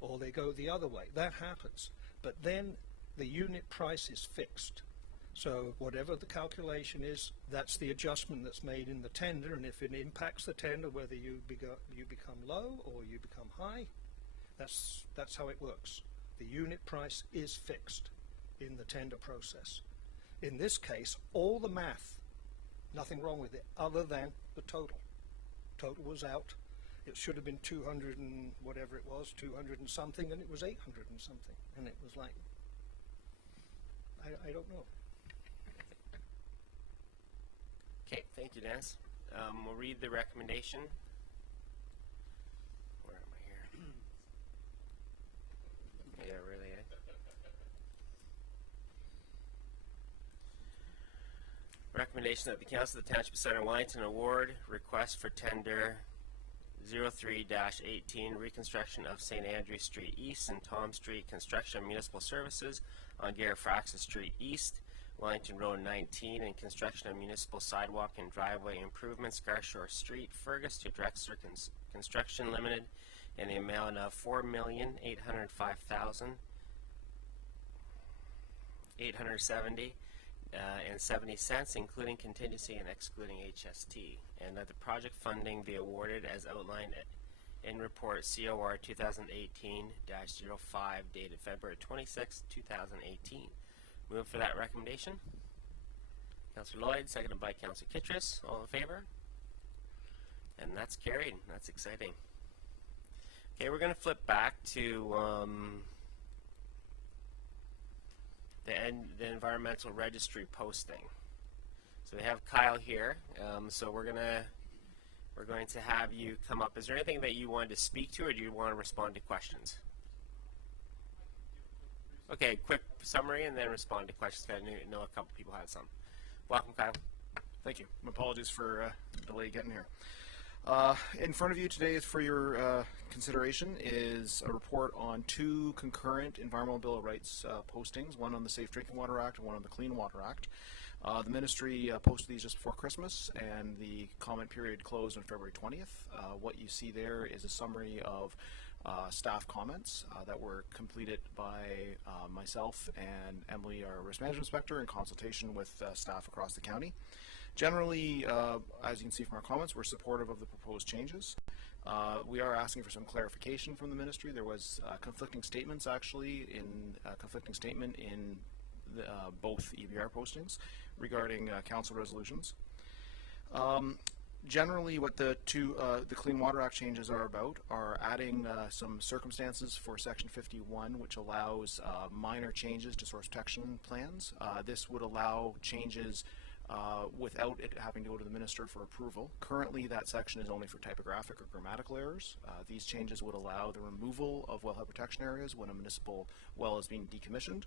or they go the other way. That happens. But then the unit price is fixed. So whatever the calculation is, that's the adjustment that's made in the tender, and if it impacts the tender, whether you become low or you become high, that's how it works. The unit price is fixed in the tender process. In this case, all the math, nothing wrong with it, other than the total. Total was out. It should have been 200 and whatever it was, 200 and something, and it was 800 and something. And it was like, I don't know. Okay, thank you, Dennis. We'll read the recommendation. Where am I here? Yeah, really, eh? Recommendation that the Council of the Township of Center Wellington award request for tender 03-18 reconstruction of St. Andrew Street East and Tom Street construction of municipal services on Garafraxa Street East, Wellington Road 19, and construction of municipal sidewalk and driveway improvements, Garshore Street, Fergus to Drexler Construction Limited, in the amount of $4,805,870 and 70 cents, including contingency and excluding HST, and that the project funding be awarded as outlined in report COR 2018-05 dated February 26, 2018. Move for that recommendation. Councillor Lloyd, seconded by Councillor Kittredge. All in favor? And that's carried. That's exciting. Okay, we're going to flip back to the environmental registry posting. So we have Kyle here. So we're going to have you come up. Is there anything that you wanted to speak to, or do you want to respond to questions? Okay, quick summary and then respond to questions. I know a couple people had some. Welcome, Kyle. Thank you. Apologies for delay getting here. In front of you today is for your consideration is a report on 2 concurrent Environmental Bill of Rights postings, one on the Safe Drinking Water Act and one on the Clean Water Act. The ministry posted these just before Christmas, and the comment period closed on February 20th. What you see there is a summary of staff comments that were completed by myself and Emily, our risk management inspector, in consultation with staff across the county. Generally, as you can see from our comments, we're supportive of the proposed changes. We are asking for some clarification from the ministry. There was conflicting statements actually in both EBR postings regarding council resolutions. Generally, what the Clean Water Act changes are about are adding some circumstances for Section 51, which allows minor changes to source protection plans. This would allow changes without it having to go to the minister for approval. Currently, that section is only for typographic or grammatical errors. These changes would allow the removal of wellhead protection areas when a municipal well is being decommissioned,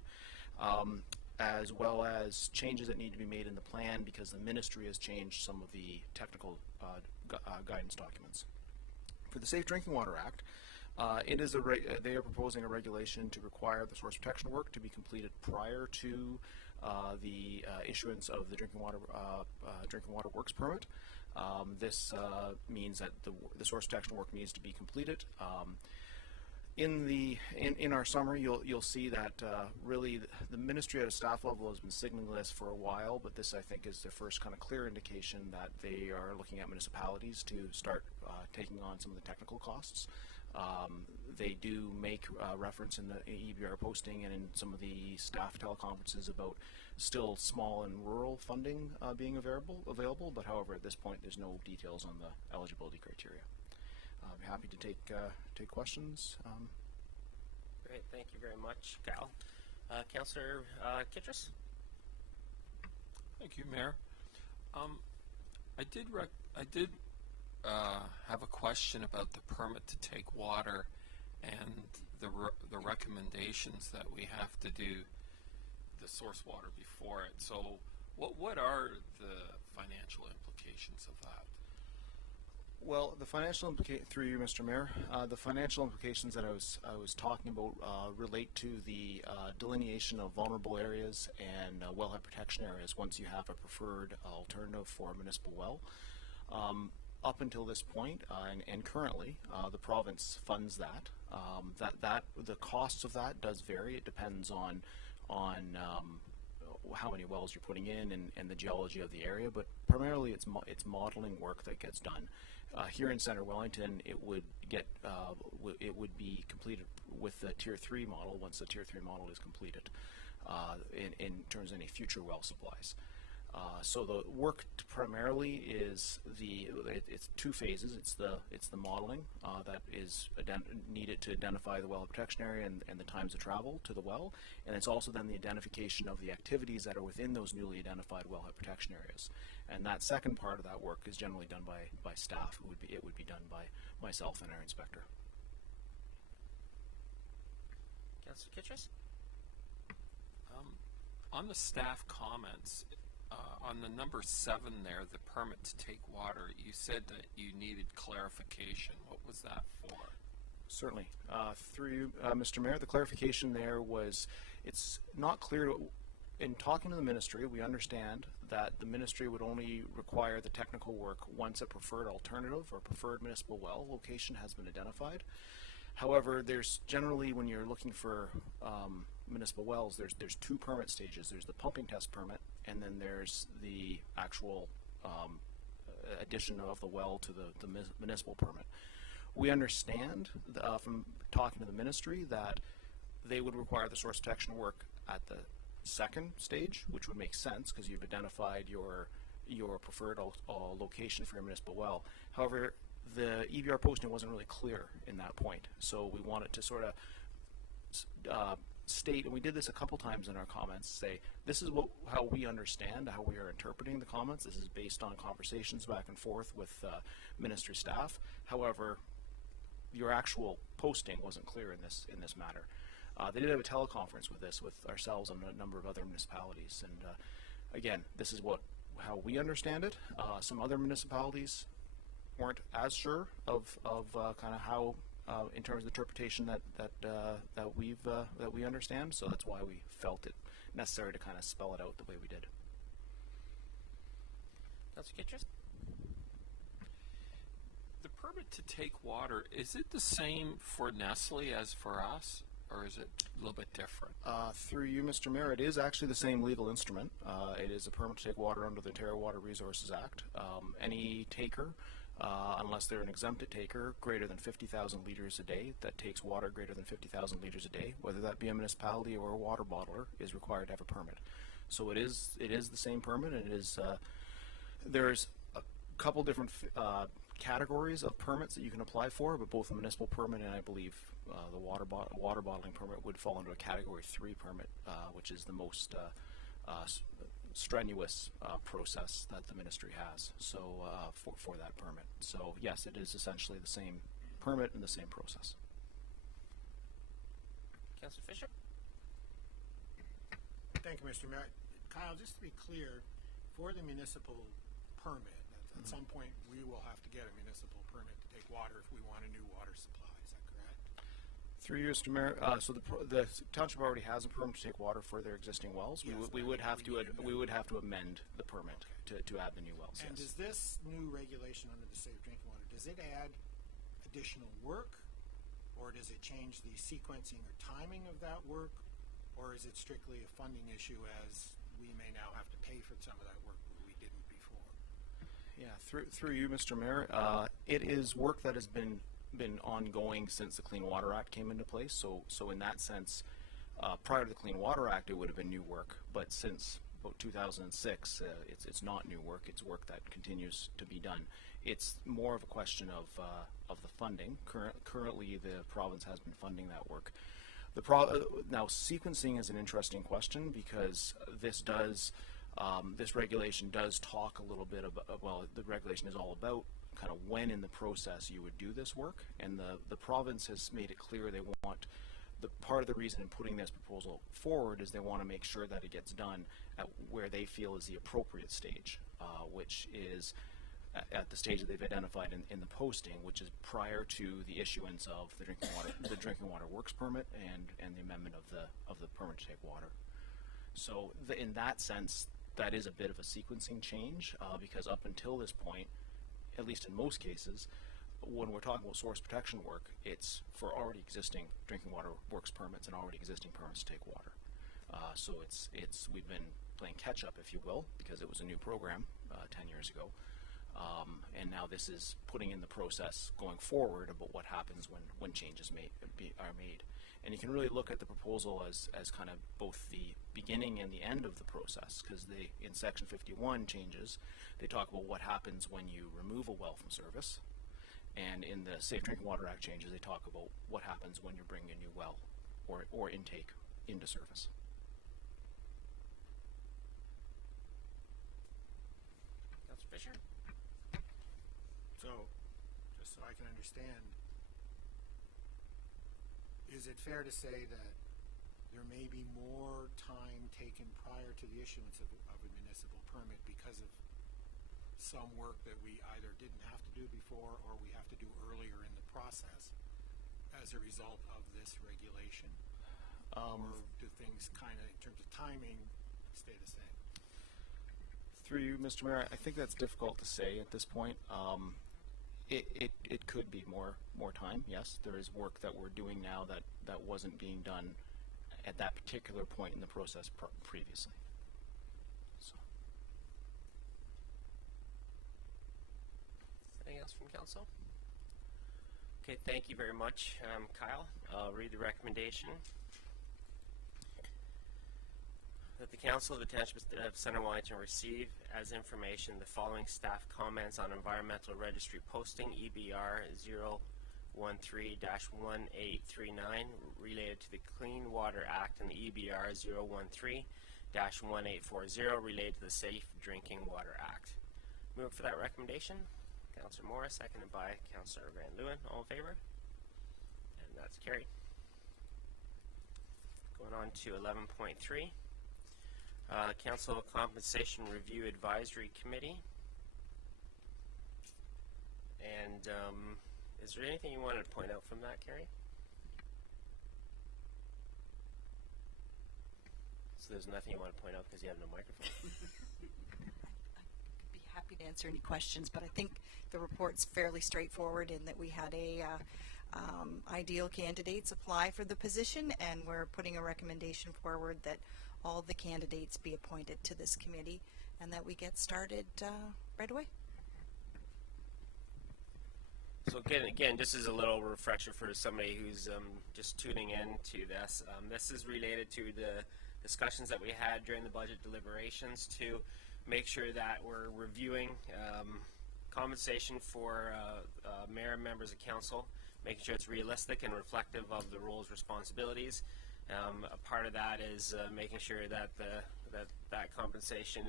as well as changes that need to be made in the plan because the ministry has changed some of the technical guidance documents. For the Safe Drinking Water Act, they are proposing a regulation to require the source protection work to be completed prior to the issuance of the drinking water works permit. This means that the source protection work needs to be completed. In our summary, you'll see that really the ministry at a staff level has been signaling this for a while, but this I think is the first kind of clear indication that they are looking at municipalities to start taking on some of the technical costs. They do make reference in the EBR posting and in some of the staff teleconferences about still small and rural funding being available, but however at this point there's no details on the eligibility criteria. I'm happy to take questions. Great, thank you very much, Cal. Councillor Kittredge? Thank you, Mayor. I did have a question about the permit to take water and the recommendations that we have to do the source water before it. So, what are the financial implications of that? Well, the financial through you, Mr. Mayor, the financial implications that I was talking about relate to the delineation of vulnerable areas and wellhead protection areas once you have a preferred alternative for a municipal well. Up until this point, and currently, the province funds that. The costs of that does vary. It depends on how many wells you're putting in and the geology of the area, but primarily it's modeling work that gets done. Here in Centre Wellington, it would be completed with the Tier 3 model once the Tier 3 model is completed in terms of any future well supplies. So the work primarily is it's two phases. It's the modeling that is needed to identify the well protection area and the times of travel to the well, and it's also then the identification of the activities that are within those newly identified wellhead protection areas. And that second part of that work is generally done by staff. It would be done by myself and our inspector. Councillor Kittredge? On the staff comments, on the number 7 there, the permit to take water, you said that you needed clarification. What was that for? Certainly. Through you, Mr. Mayor, the clarification there was it's not clear. In talking to the ministry, we understand that the ministry would only require the technical work once a preferred alternative or preferred municipal well location has been identified. However, there's generally, when you're looking for municipal wells, there's two permit stages. There's the pumping test permit, and then there's the actual addition of the well to the municipal permit. We understand from talking to the ministry that they would require the source protection work at the second stage, which would make sense because you've identified your preferred location for your municipal well. However, the EBR posting wasn't really clear in that point, so we wanted to sort of state, and we did this a couple times in our comments, say this is how we understand, how we are interpreting the comments. This is based on conversations back and forth with ministry staff. However, your actual posting wasn't clear in this matter. They did have a teleconference with this, with ourselves and a number of other municipalities, and again, this is how we understand it. Some other municipalities weren't as sure of kind of how, in terms of interpretation that we understand. So that's why we felt it necessary to kind of spell it out the way we did. Councillor Kittredge? The permit to take water, is it the same for Nestle as for us, or is it a little bit different? Through you, Mr. Mayor, it is actually the same legal instrument. It is a permit to take water under the Ontario Water Resources Act. Any taker, unless they're an exempted taker, greater than 50,000 litres a day, that takes water greater than 50,000 litres a day, whether that be a municipality or a water bottler, is required to have a permit. So it is the same permit, and it is, there's a couple different categories of permits that you can apply for, but both the municipal permit and I believe the water bottling permit would fall into a Category 3 permit, which is the most strenuous process that the ministry has. So for that permit. So yes, it is essentially the same permit and the same process. Councillor Fisher? Thank you, Mr. Mayor. Kyle, just to be clear, for the municipal permit, at some point we will have to get a municipal permit to take water if we want a new water supply. Is that correct? Through you, Mr. Mayor. So the township already has a permit to take water for their existing wells. Yes, we would have to amend the permit to add the new wells. And yes. does this new regulation under the Safe Drinking Water, does it add additional work, or does it change the sequencing or timing of that work, or is it strictly a funding issue as we may now have to pay for some of that work where we didn't before? Yeah, through you, Mr. Mayor. It is work that has been ongoing since the Clean Water Act came into place. So in that sense, prior to the Clean Water Act, it would have been new work. But since about 2006, it's not new work. It's work that continues to be done. It's more of a question of the funding. Currently, the province has been funding that work. Now, sequencing is an interesting question because this regulation does talk a little bit about, well, the regulation is all about kind of when in the process you would do this work, and the province has made it clear they want, part of the reason in putting this proposal forward is they want to make sure that it gets done at where they feel is the appropriate stage, which is at the stage that they've identified in the posting, which is prior to the issuance of the drinking water works permit and the amendment of the permit to take water. So in that sense, that is a bit of a sequencing change because up until this point, at least in most cases, when we're talking about source protection work, it's for already existing drinking water works permits and already existing permits to take water. So we've been playing catch up, if you will, because it was a new program 10 years ago. And now this is putting in the process going forward about what happens when changes are made. And you can really look at the proposal as kind of both the beginning and the end of the process, because in Section 51 changes, they talk about what happens when you remove a well from service. And in the Safe Drinking Water Act changes, they talk about what happens when you bring a new well or intake into service. Councillor Fisher? So, just so I can understand, is it fair to say that there may be more time taken prior to the issuance of a municipal permit because of some work that we either didn't have to do before or we have to do earlier in the process as a result of this regulation? Or do things kind of, in terms of timing, stay the same? Through you, Mr. Mayor, I think that's difficult to say at this point. It could be more time, yes. There is work that we're doing now that wasn't being done at that particular point in the process previously. So. Anything else from council? Okay, thank you very much, Kyle. I'll read the recommendation. That the Council of the Township of Centre Wellington receive as information the following staff comments on Environmental Registry posting EBR 013-1839 related to the Clean Water Act and the EBR 013-1840 related to the Safe Drinking Water Act. Move for that recommendation. Councillor Morris, seconded by Councillor Van Leeuwen. All in favor? And that's carried. Going on to 11.3. Council Compensation Review Advisory Committee. And is there anything you wanted to point out from that, Carrie? So there's nothing you want to point out because you have no microphone. I'd be happy to answer any questions, but I think the report's fairly straightforward in that we had ideal candidates apply for the position, and we're putting a recommendation forward that all the candidates be appointed to this committee and that we get started right away. So again, this is a little refresher for somebody who's just tuning in to this. This is related to the discussions that we had during the budget deliberations to make sure that we're reviewing compensation for mayor and members of council, making sure it's realistic and reflective of the roles, responsibilities. A part of that is making sure that that compensation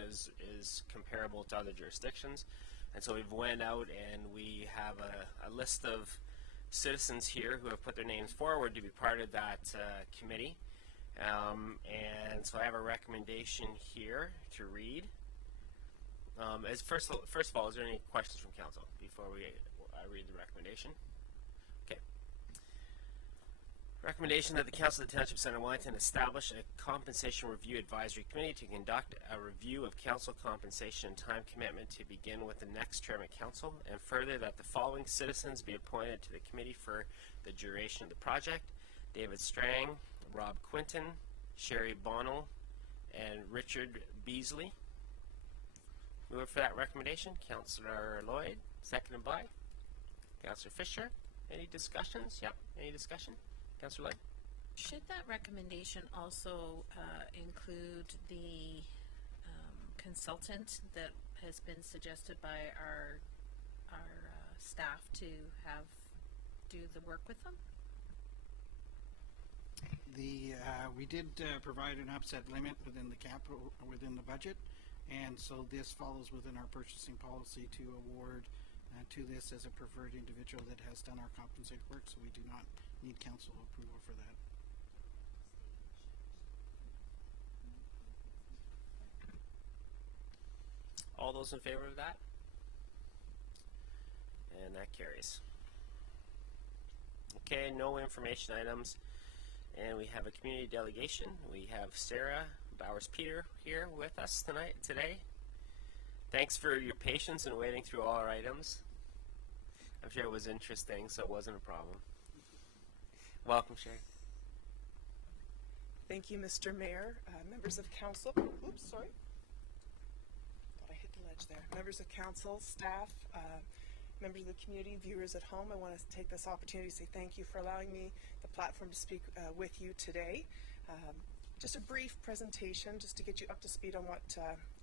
is comparable to other jurisdictions. And so we've went out and we have a list of citizens here who have put their names forward to be part of that committee. And so I have a recommendation here to read. As first of all, is there any questions from council before I read the recommendation? Okay. Recommendation that the Council of the Township of Center Wellington establish a compensation review advisory committee to conduct a review of council compensation and time commitment to begin with the next term of council, and further that the following citizens be appointed to the committee for the duration of the project: David Strang, Rob Quinton, Sherry Bonnell, and Richard Beasley. Mover for that recommendation, Councillor Lloyd, seconded by Councillor Fisher. Any discussions? Yep, any discussion? Councillor Lloyd? Should that recommendation also include the consultant that has been suggested by our staff to have do the work with them? We did provide an upset limit within the capital, within the budget, and so this follows within our purchasing policy to award to this as a preferred individual that has done our compensated work, so we do not need council approval for that. All those in favor of that? And that carries. Okay, no information items. And we have a community delegation. We have Sarah Bowers-Peter here with us today. Thanks for your patience in waiting through all our items. I'm sure it was interesting, so it wasn't a problem. Welcome, Sherry. Thank you, Mr. Mayor, members of council. Oops, sorry. Thought I hit the ledge there. Members of council, staff, members of the community, viewers at home, I want to take this opportunity to say thank you for allowing me the platform to speak with you today. Just a brief presentation just to get you up to speed on what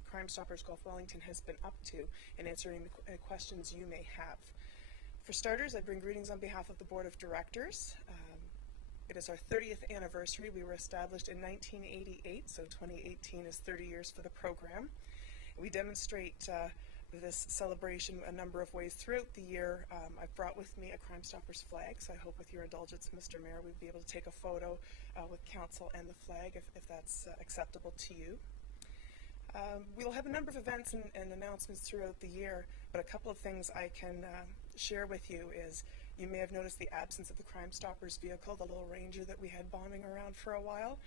Crime Stoppers Gulf Wellington has been up to and answering the questions you may have. For starters, I bring greetings on behalf of the Board of Directors. It is our 30th anniversary. We were established in 1988, so 2018 is 30 years for the program. We demonstrate this celebration a number of ways throughout the year. I've brought with me a Crime Stoppers flag, so I hope with your indulgence, Mr. Mayor, we'd be able to take a photo with council and the flag if that's acceptable to you. We'll have a number of events and announcements throughout the year, but a couple of things I can share with you is you may have noticed the absence of the Crime Stoppers vehicle, the little Ranger that we had bombing around for a while.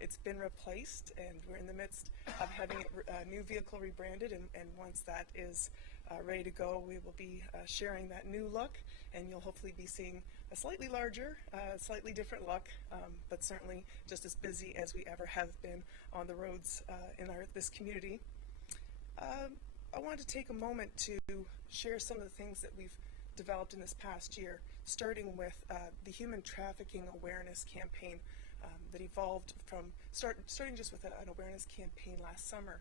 It's been replaced, and we're in the midst of having a new vehicle rebranded, and once that is ready to go, we will be sharing that new look, and you'll hopefully be seeing a slightly larger, slightly different look, but certainly just as busy as we ever have been on the roads in this community. I wanted to take a moment to share some of the things that we've developed in this past year, starting with the human trafficking awareness campaign that evolved from starting just with an awareness campaign last summer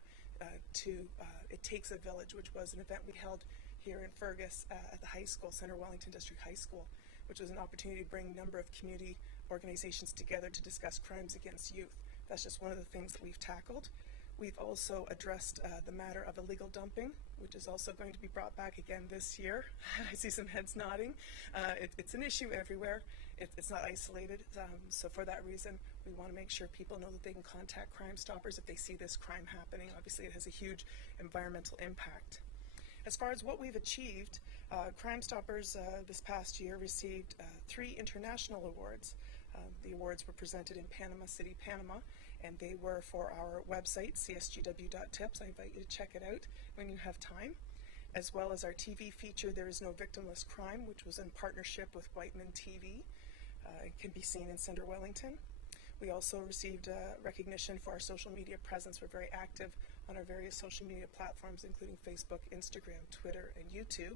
to It Takes a Village, which was an event we held here in Fergus at the high school, Center Wellington District High School, which was an opportunity to bring a number of community organizations together to discuss crimes against youth. That's just one of the things that we've tackled. We've also addressed the matter of illegal dumping, which is also going to be brought back again this year. I see some heads nodding. It's an issue everywhere. It's not isolated. So for that reason, we want to make sure people know that they can contact Crime Stoppers if they see this crime happening. Obviously, it has a huge environmental impact. As far as what we've achieved, Crime Stoppers this past year received 3 international awards. The awards were presented in Panama City, Panama, and they were for our website, csgw.tips. I invite you to check it out when you have time, as well as our TV feature, There Is No Victimless Crime, which was in partnership with Whiteman TV. It can be seen in Center Wellington. We also received recognition for our social media presence. We're very active on our various social media platforms, including Facebook, Instagram, Twitter, and YouTube.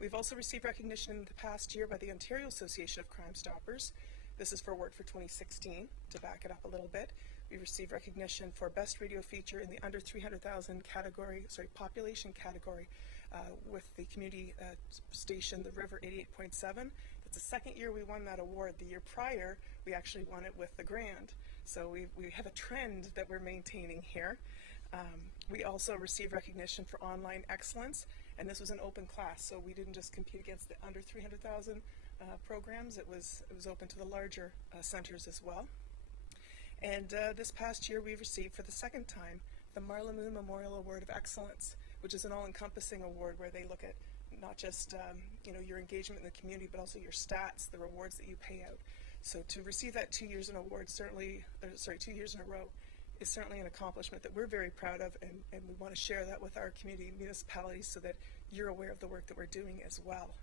We've also received recognition in the past year by the Ontario Association of Crime Stoppers. This is for work for 2016. To back it up a little bit, we received recognition for Best Radio Feature in the under 300,000 population category with the community station, The River 88.7. It's the second year we won that award. The year prior, we actually won it with The Grand. So we have a trend that we're maintaining here. We also received recognition for online excellence, and this was an open class, so we didn't just compete against the under 300,000 programs. It was open to the larger centers as well. And this past year, we received for the second time the Marla Moon Memorial Award of Excellence, which is an all-encompassing award where they look at not just your engagement in the community, but also your stats, the rewards that you pay out. So to receive that 2 years in award, 2 years in a row, is certainly an accomplishment that we're very proud of, and we want to share that with our community municipalities so that you're aware of the work that we're doing as well.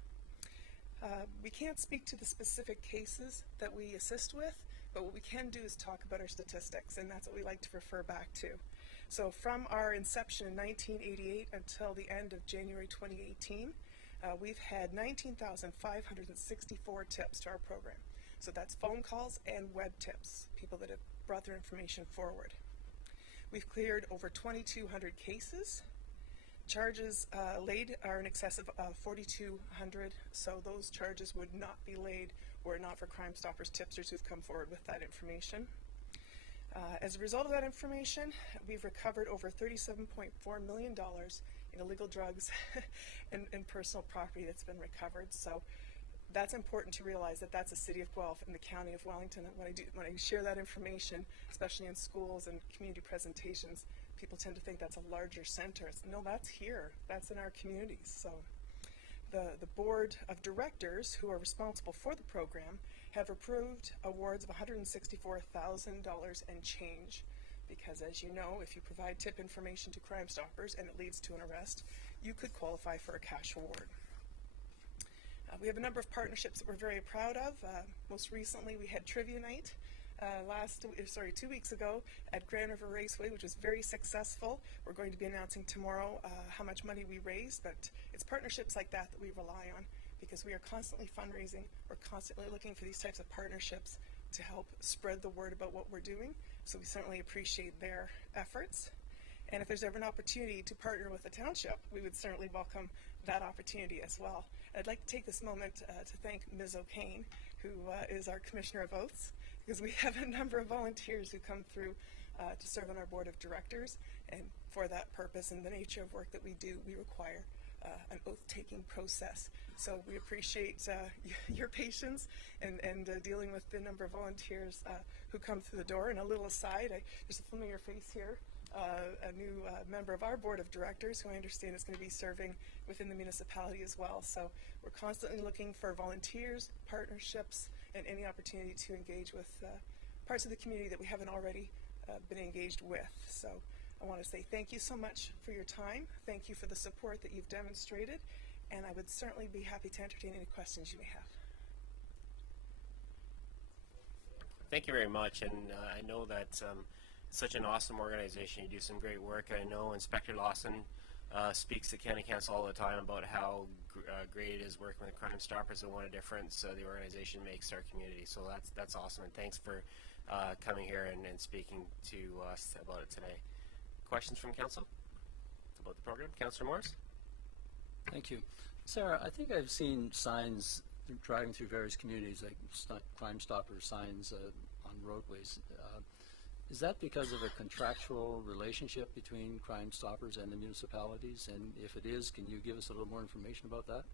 We can't speak to the specific cases that we assist with, but what we can do is talk about our statistics, and that's what we like to refer back to. So from our inception in 1988 until the end of January 2018, we've had 19,564 tips to our program. So that's phone calls and web tips, people that have brought their information forward. We've cleared over 2,200 cases. Charges laid are in excess of 4,200, so those charges would not be laid were it not for Crime Stoppers tipsters who've come forward with that information. As a result of that information, we've recovered over $37.4 million in illegal drugs and personal property that's been recovered. So that's important to realize that that's the City of Guelph and the County of Wellington. And when I share that information, especially in schools and community presentations, people tend to think that's a larger center. No, that's here. That's in our communities. So the board of directors who are responsible for the program have approved awards of $164,000 and change, because as you know, if you provide tip information to Crime Stoppers and it leads to an arrest, you could qualify for a cash award. We have a number of partnerships that we're very proud of. Most recently we had Trivia Night 2 weeks ago at Grand River Raceway, which was very successful. We're going to be announcing tomorrow how much money we raised, but it's partnerships like that that we rely on, because we are constantly fundraising. We're constantly looking for these types of partnerships to help spread the word about what we're doing, so we certainly appreciate their efforts. And if there's ever an opportunity to partner with the township, we would certainly welcome that opportunity as well. I'd like to take this moment to thank Ms. O'Kane, who is our Commissioner of Oaths, because we have a number of volunteers who come through to serve on our board of directors, and for that purpose and the nature of work that we do, we require an oath-taking process. So we appreciate your patience and dealing with the number of volunteers who come through the door. And a little aside, there's a familiar face here, a new member of our board of directors who I understand is going to be serving within the municipality as well. So we're constantly looking for volunteers, partnerships, and any opportunity to engage with parts of the community that we haven't already been engaged with. So I want to say thank you so much for your time. Thank you for the support that you've demonstrated, and I would certainly be happy to entertain any questions you may have. Thank you very much, and I know that it's such an awesome organization. You do some great work. I know Inspector Lawson speaks to County Council all the time about how great it is working with Crime Stoppers and what a difference the organization makes to our community. So that's awesome, and thanks for coming here and speaking to us about it today. Questions from Council about the program? Councillor Morris? Thank you. Sarah, I think I've seen signs driving through various communities, like Crime Stopper signs on roadways. Is that because of a contractual relationship between Crime Stoppers and the municipalities? And if it is, can you give us a little more information about that?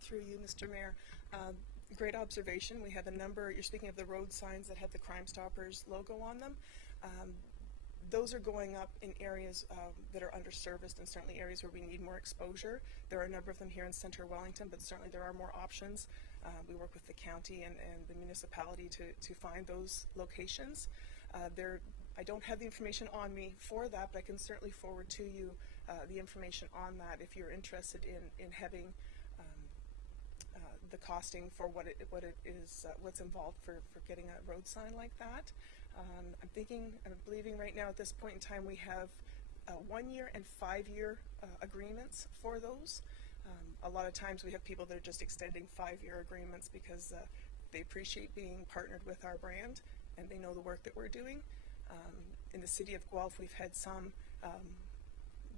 Through you, Mr. Mayor. Great observation. We have a number, you're speaking of the road signs that have the Crime Stoppers logo on them. Those are going up in areas that are underserviced, and certainly areas where we need more exposure. There are a number of them here in Centre Wellington, but certainly there are more options. We work with the county and the municipality to find those locations. I don't have the information on me for that, but I can certainly forward to you the information on that if you're interested in having the costing for what's involved for getting a road sign like that. I'm believing right now at this point in time we have 1 year and 5 year agreements for those. A lot of times we have people that are just extending 5-year agreements because they appreciate being partnered with our brand and they know the work that we're doing. In the City of Guelph, we've had some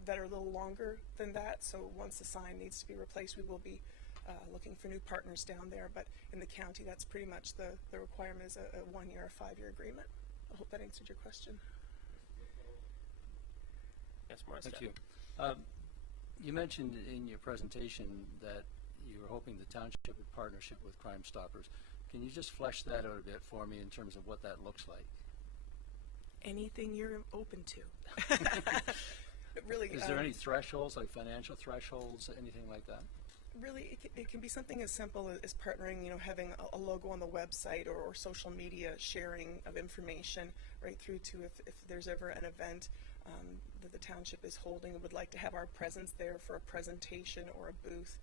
that are a little longer than that, so once the sign needs to be replaced, we will be looking for new partners down there. But in the county, that's pretty much the requirement is a 1 year or 5 year agreement. I hope that answered your question. Yes, Morris. Thank you. You mentioned in your presentation that you were hoping the township would partnership with Crime Stoppers. Can you just flesh that out a bit for me in terms of what that looks like? Anything you're open to. Really. Is there any thresholds, like financial thresholds, anything like that? Really, it can be something as simple as partnering, having a logo on the website or social media sharing of information, right through to if there's ever an event that the township is holding and would like to have our presence there for a presentation or a booth.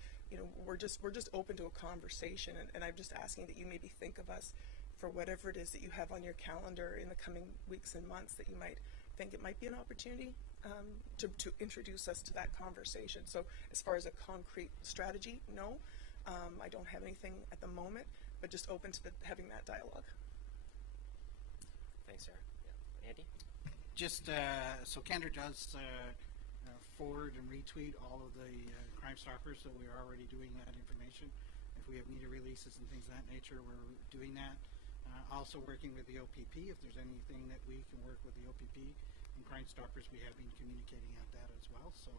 We're just open to a conversation, and I'm just asking that you maybe think of us for whatever it is that you have on your calendar in the coming weeks and months that you might think it might be an opportunity to introduce us to that conversation. So as far as a concrete strategy, no, I don't have anything at the moment, but just open to having that dialogue. Thanks, Sarah. Yeah. Andy? Just so Kendra does forward and retweet all of the Crime Stoppers, so we're already doing that information. If we have media releases and things of that nature, we're doing that. Also working with the OPP, if there's anything that we can work with the OPP and Crime Stoppers, we have been communicating out that as well. So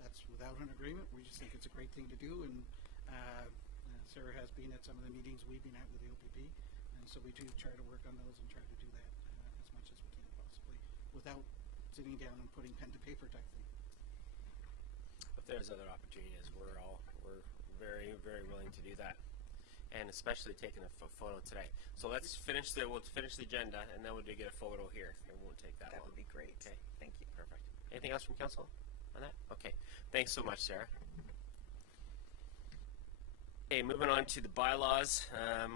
that's without an agreement. We just think it's a great thing to do, and Sarah has been at some of the meetings we've been at with the OPP, and so we do try to work on those and try to do that as much as we can possibly, without sitting down and putting pen to paper type thing. If there's other opportunities, we're very, very willing to do that, and especially taking a photo today. So let's finish we'll finish the agenda, and then we'll get a photo here. It won't take that long. That would be great. Okay. Thank you. Perfect. Anything else from council on that? Okay. Thanks so much, Sarah. Okay, moving on to the bylaws.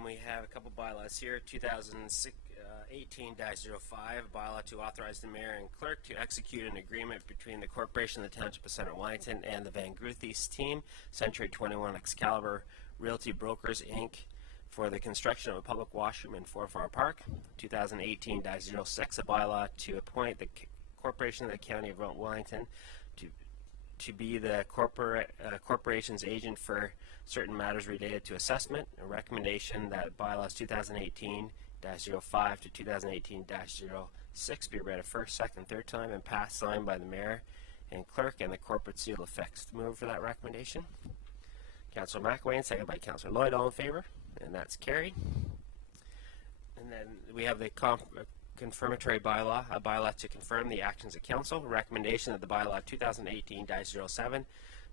We have a couple bylaws here. 2018-05, bylaw to authorize the mayor and clerk to execute an agreement between the corporation of the Township of Center Wellington and the Van Groothies team, Century 21 Excalibur Realty Brokers, Inc., for the construction of a public washroom in Forfar Park. 2018-06, a bylaw to appoint the corporation of the County of Wellington to be the corporation's agent for certain matters related to assessment. A recommendation that bylaws 2018-05 to 2018-06 be read a first, second, third time and passed, signed by the mayor and clerk, and the corporate seal affixed. Move for that recommendation. Councillor McElwain, second by Councillor Lloyd. All in favor? And that's carried. And then we have the confirmatory bylaw, a bylaw to confirm the actions of council. A recommendation that the bylaw 2018-07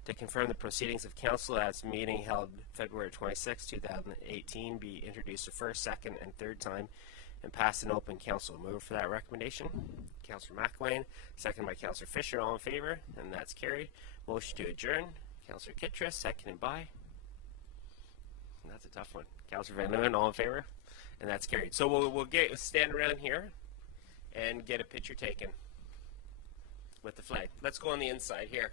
to confirm the proceedings of council at its meeting held February 26, 2018 be introduced a first, second, and third time and passed in open council. Move for that recommendation. Councillor McElwain, second by Councillor Fisher. All in favor? And that's carried. Motion to adjourn. Councillor Kittress, seconded by. And that's a tough one. Councillor Van Leeuwen, all in favor? And that's carried. So we'll stand around here and get a picture taken with the flag. Let's go on the inside here.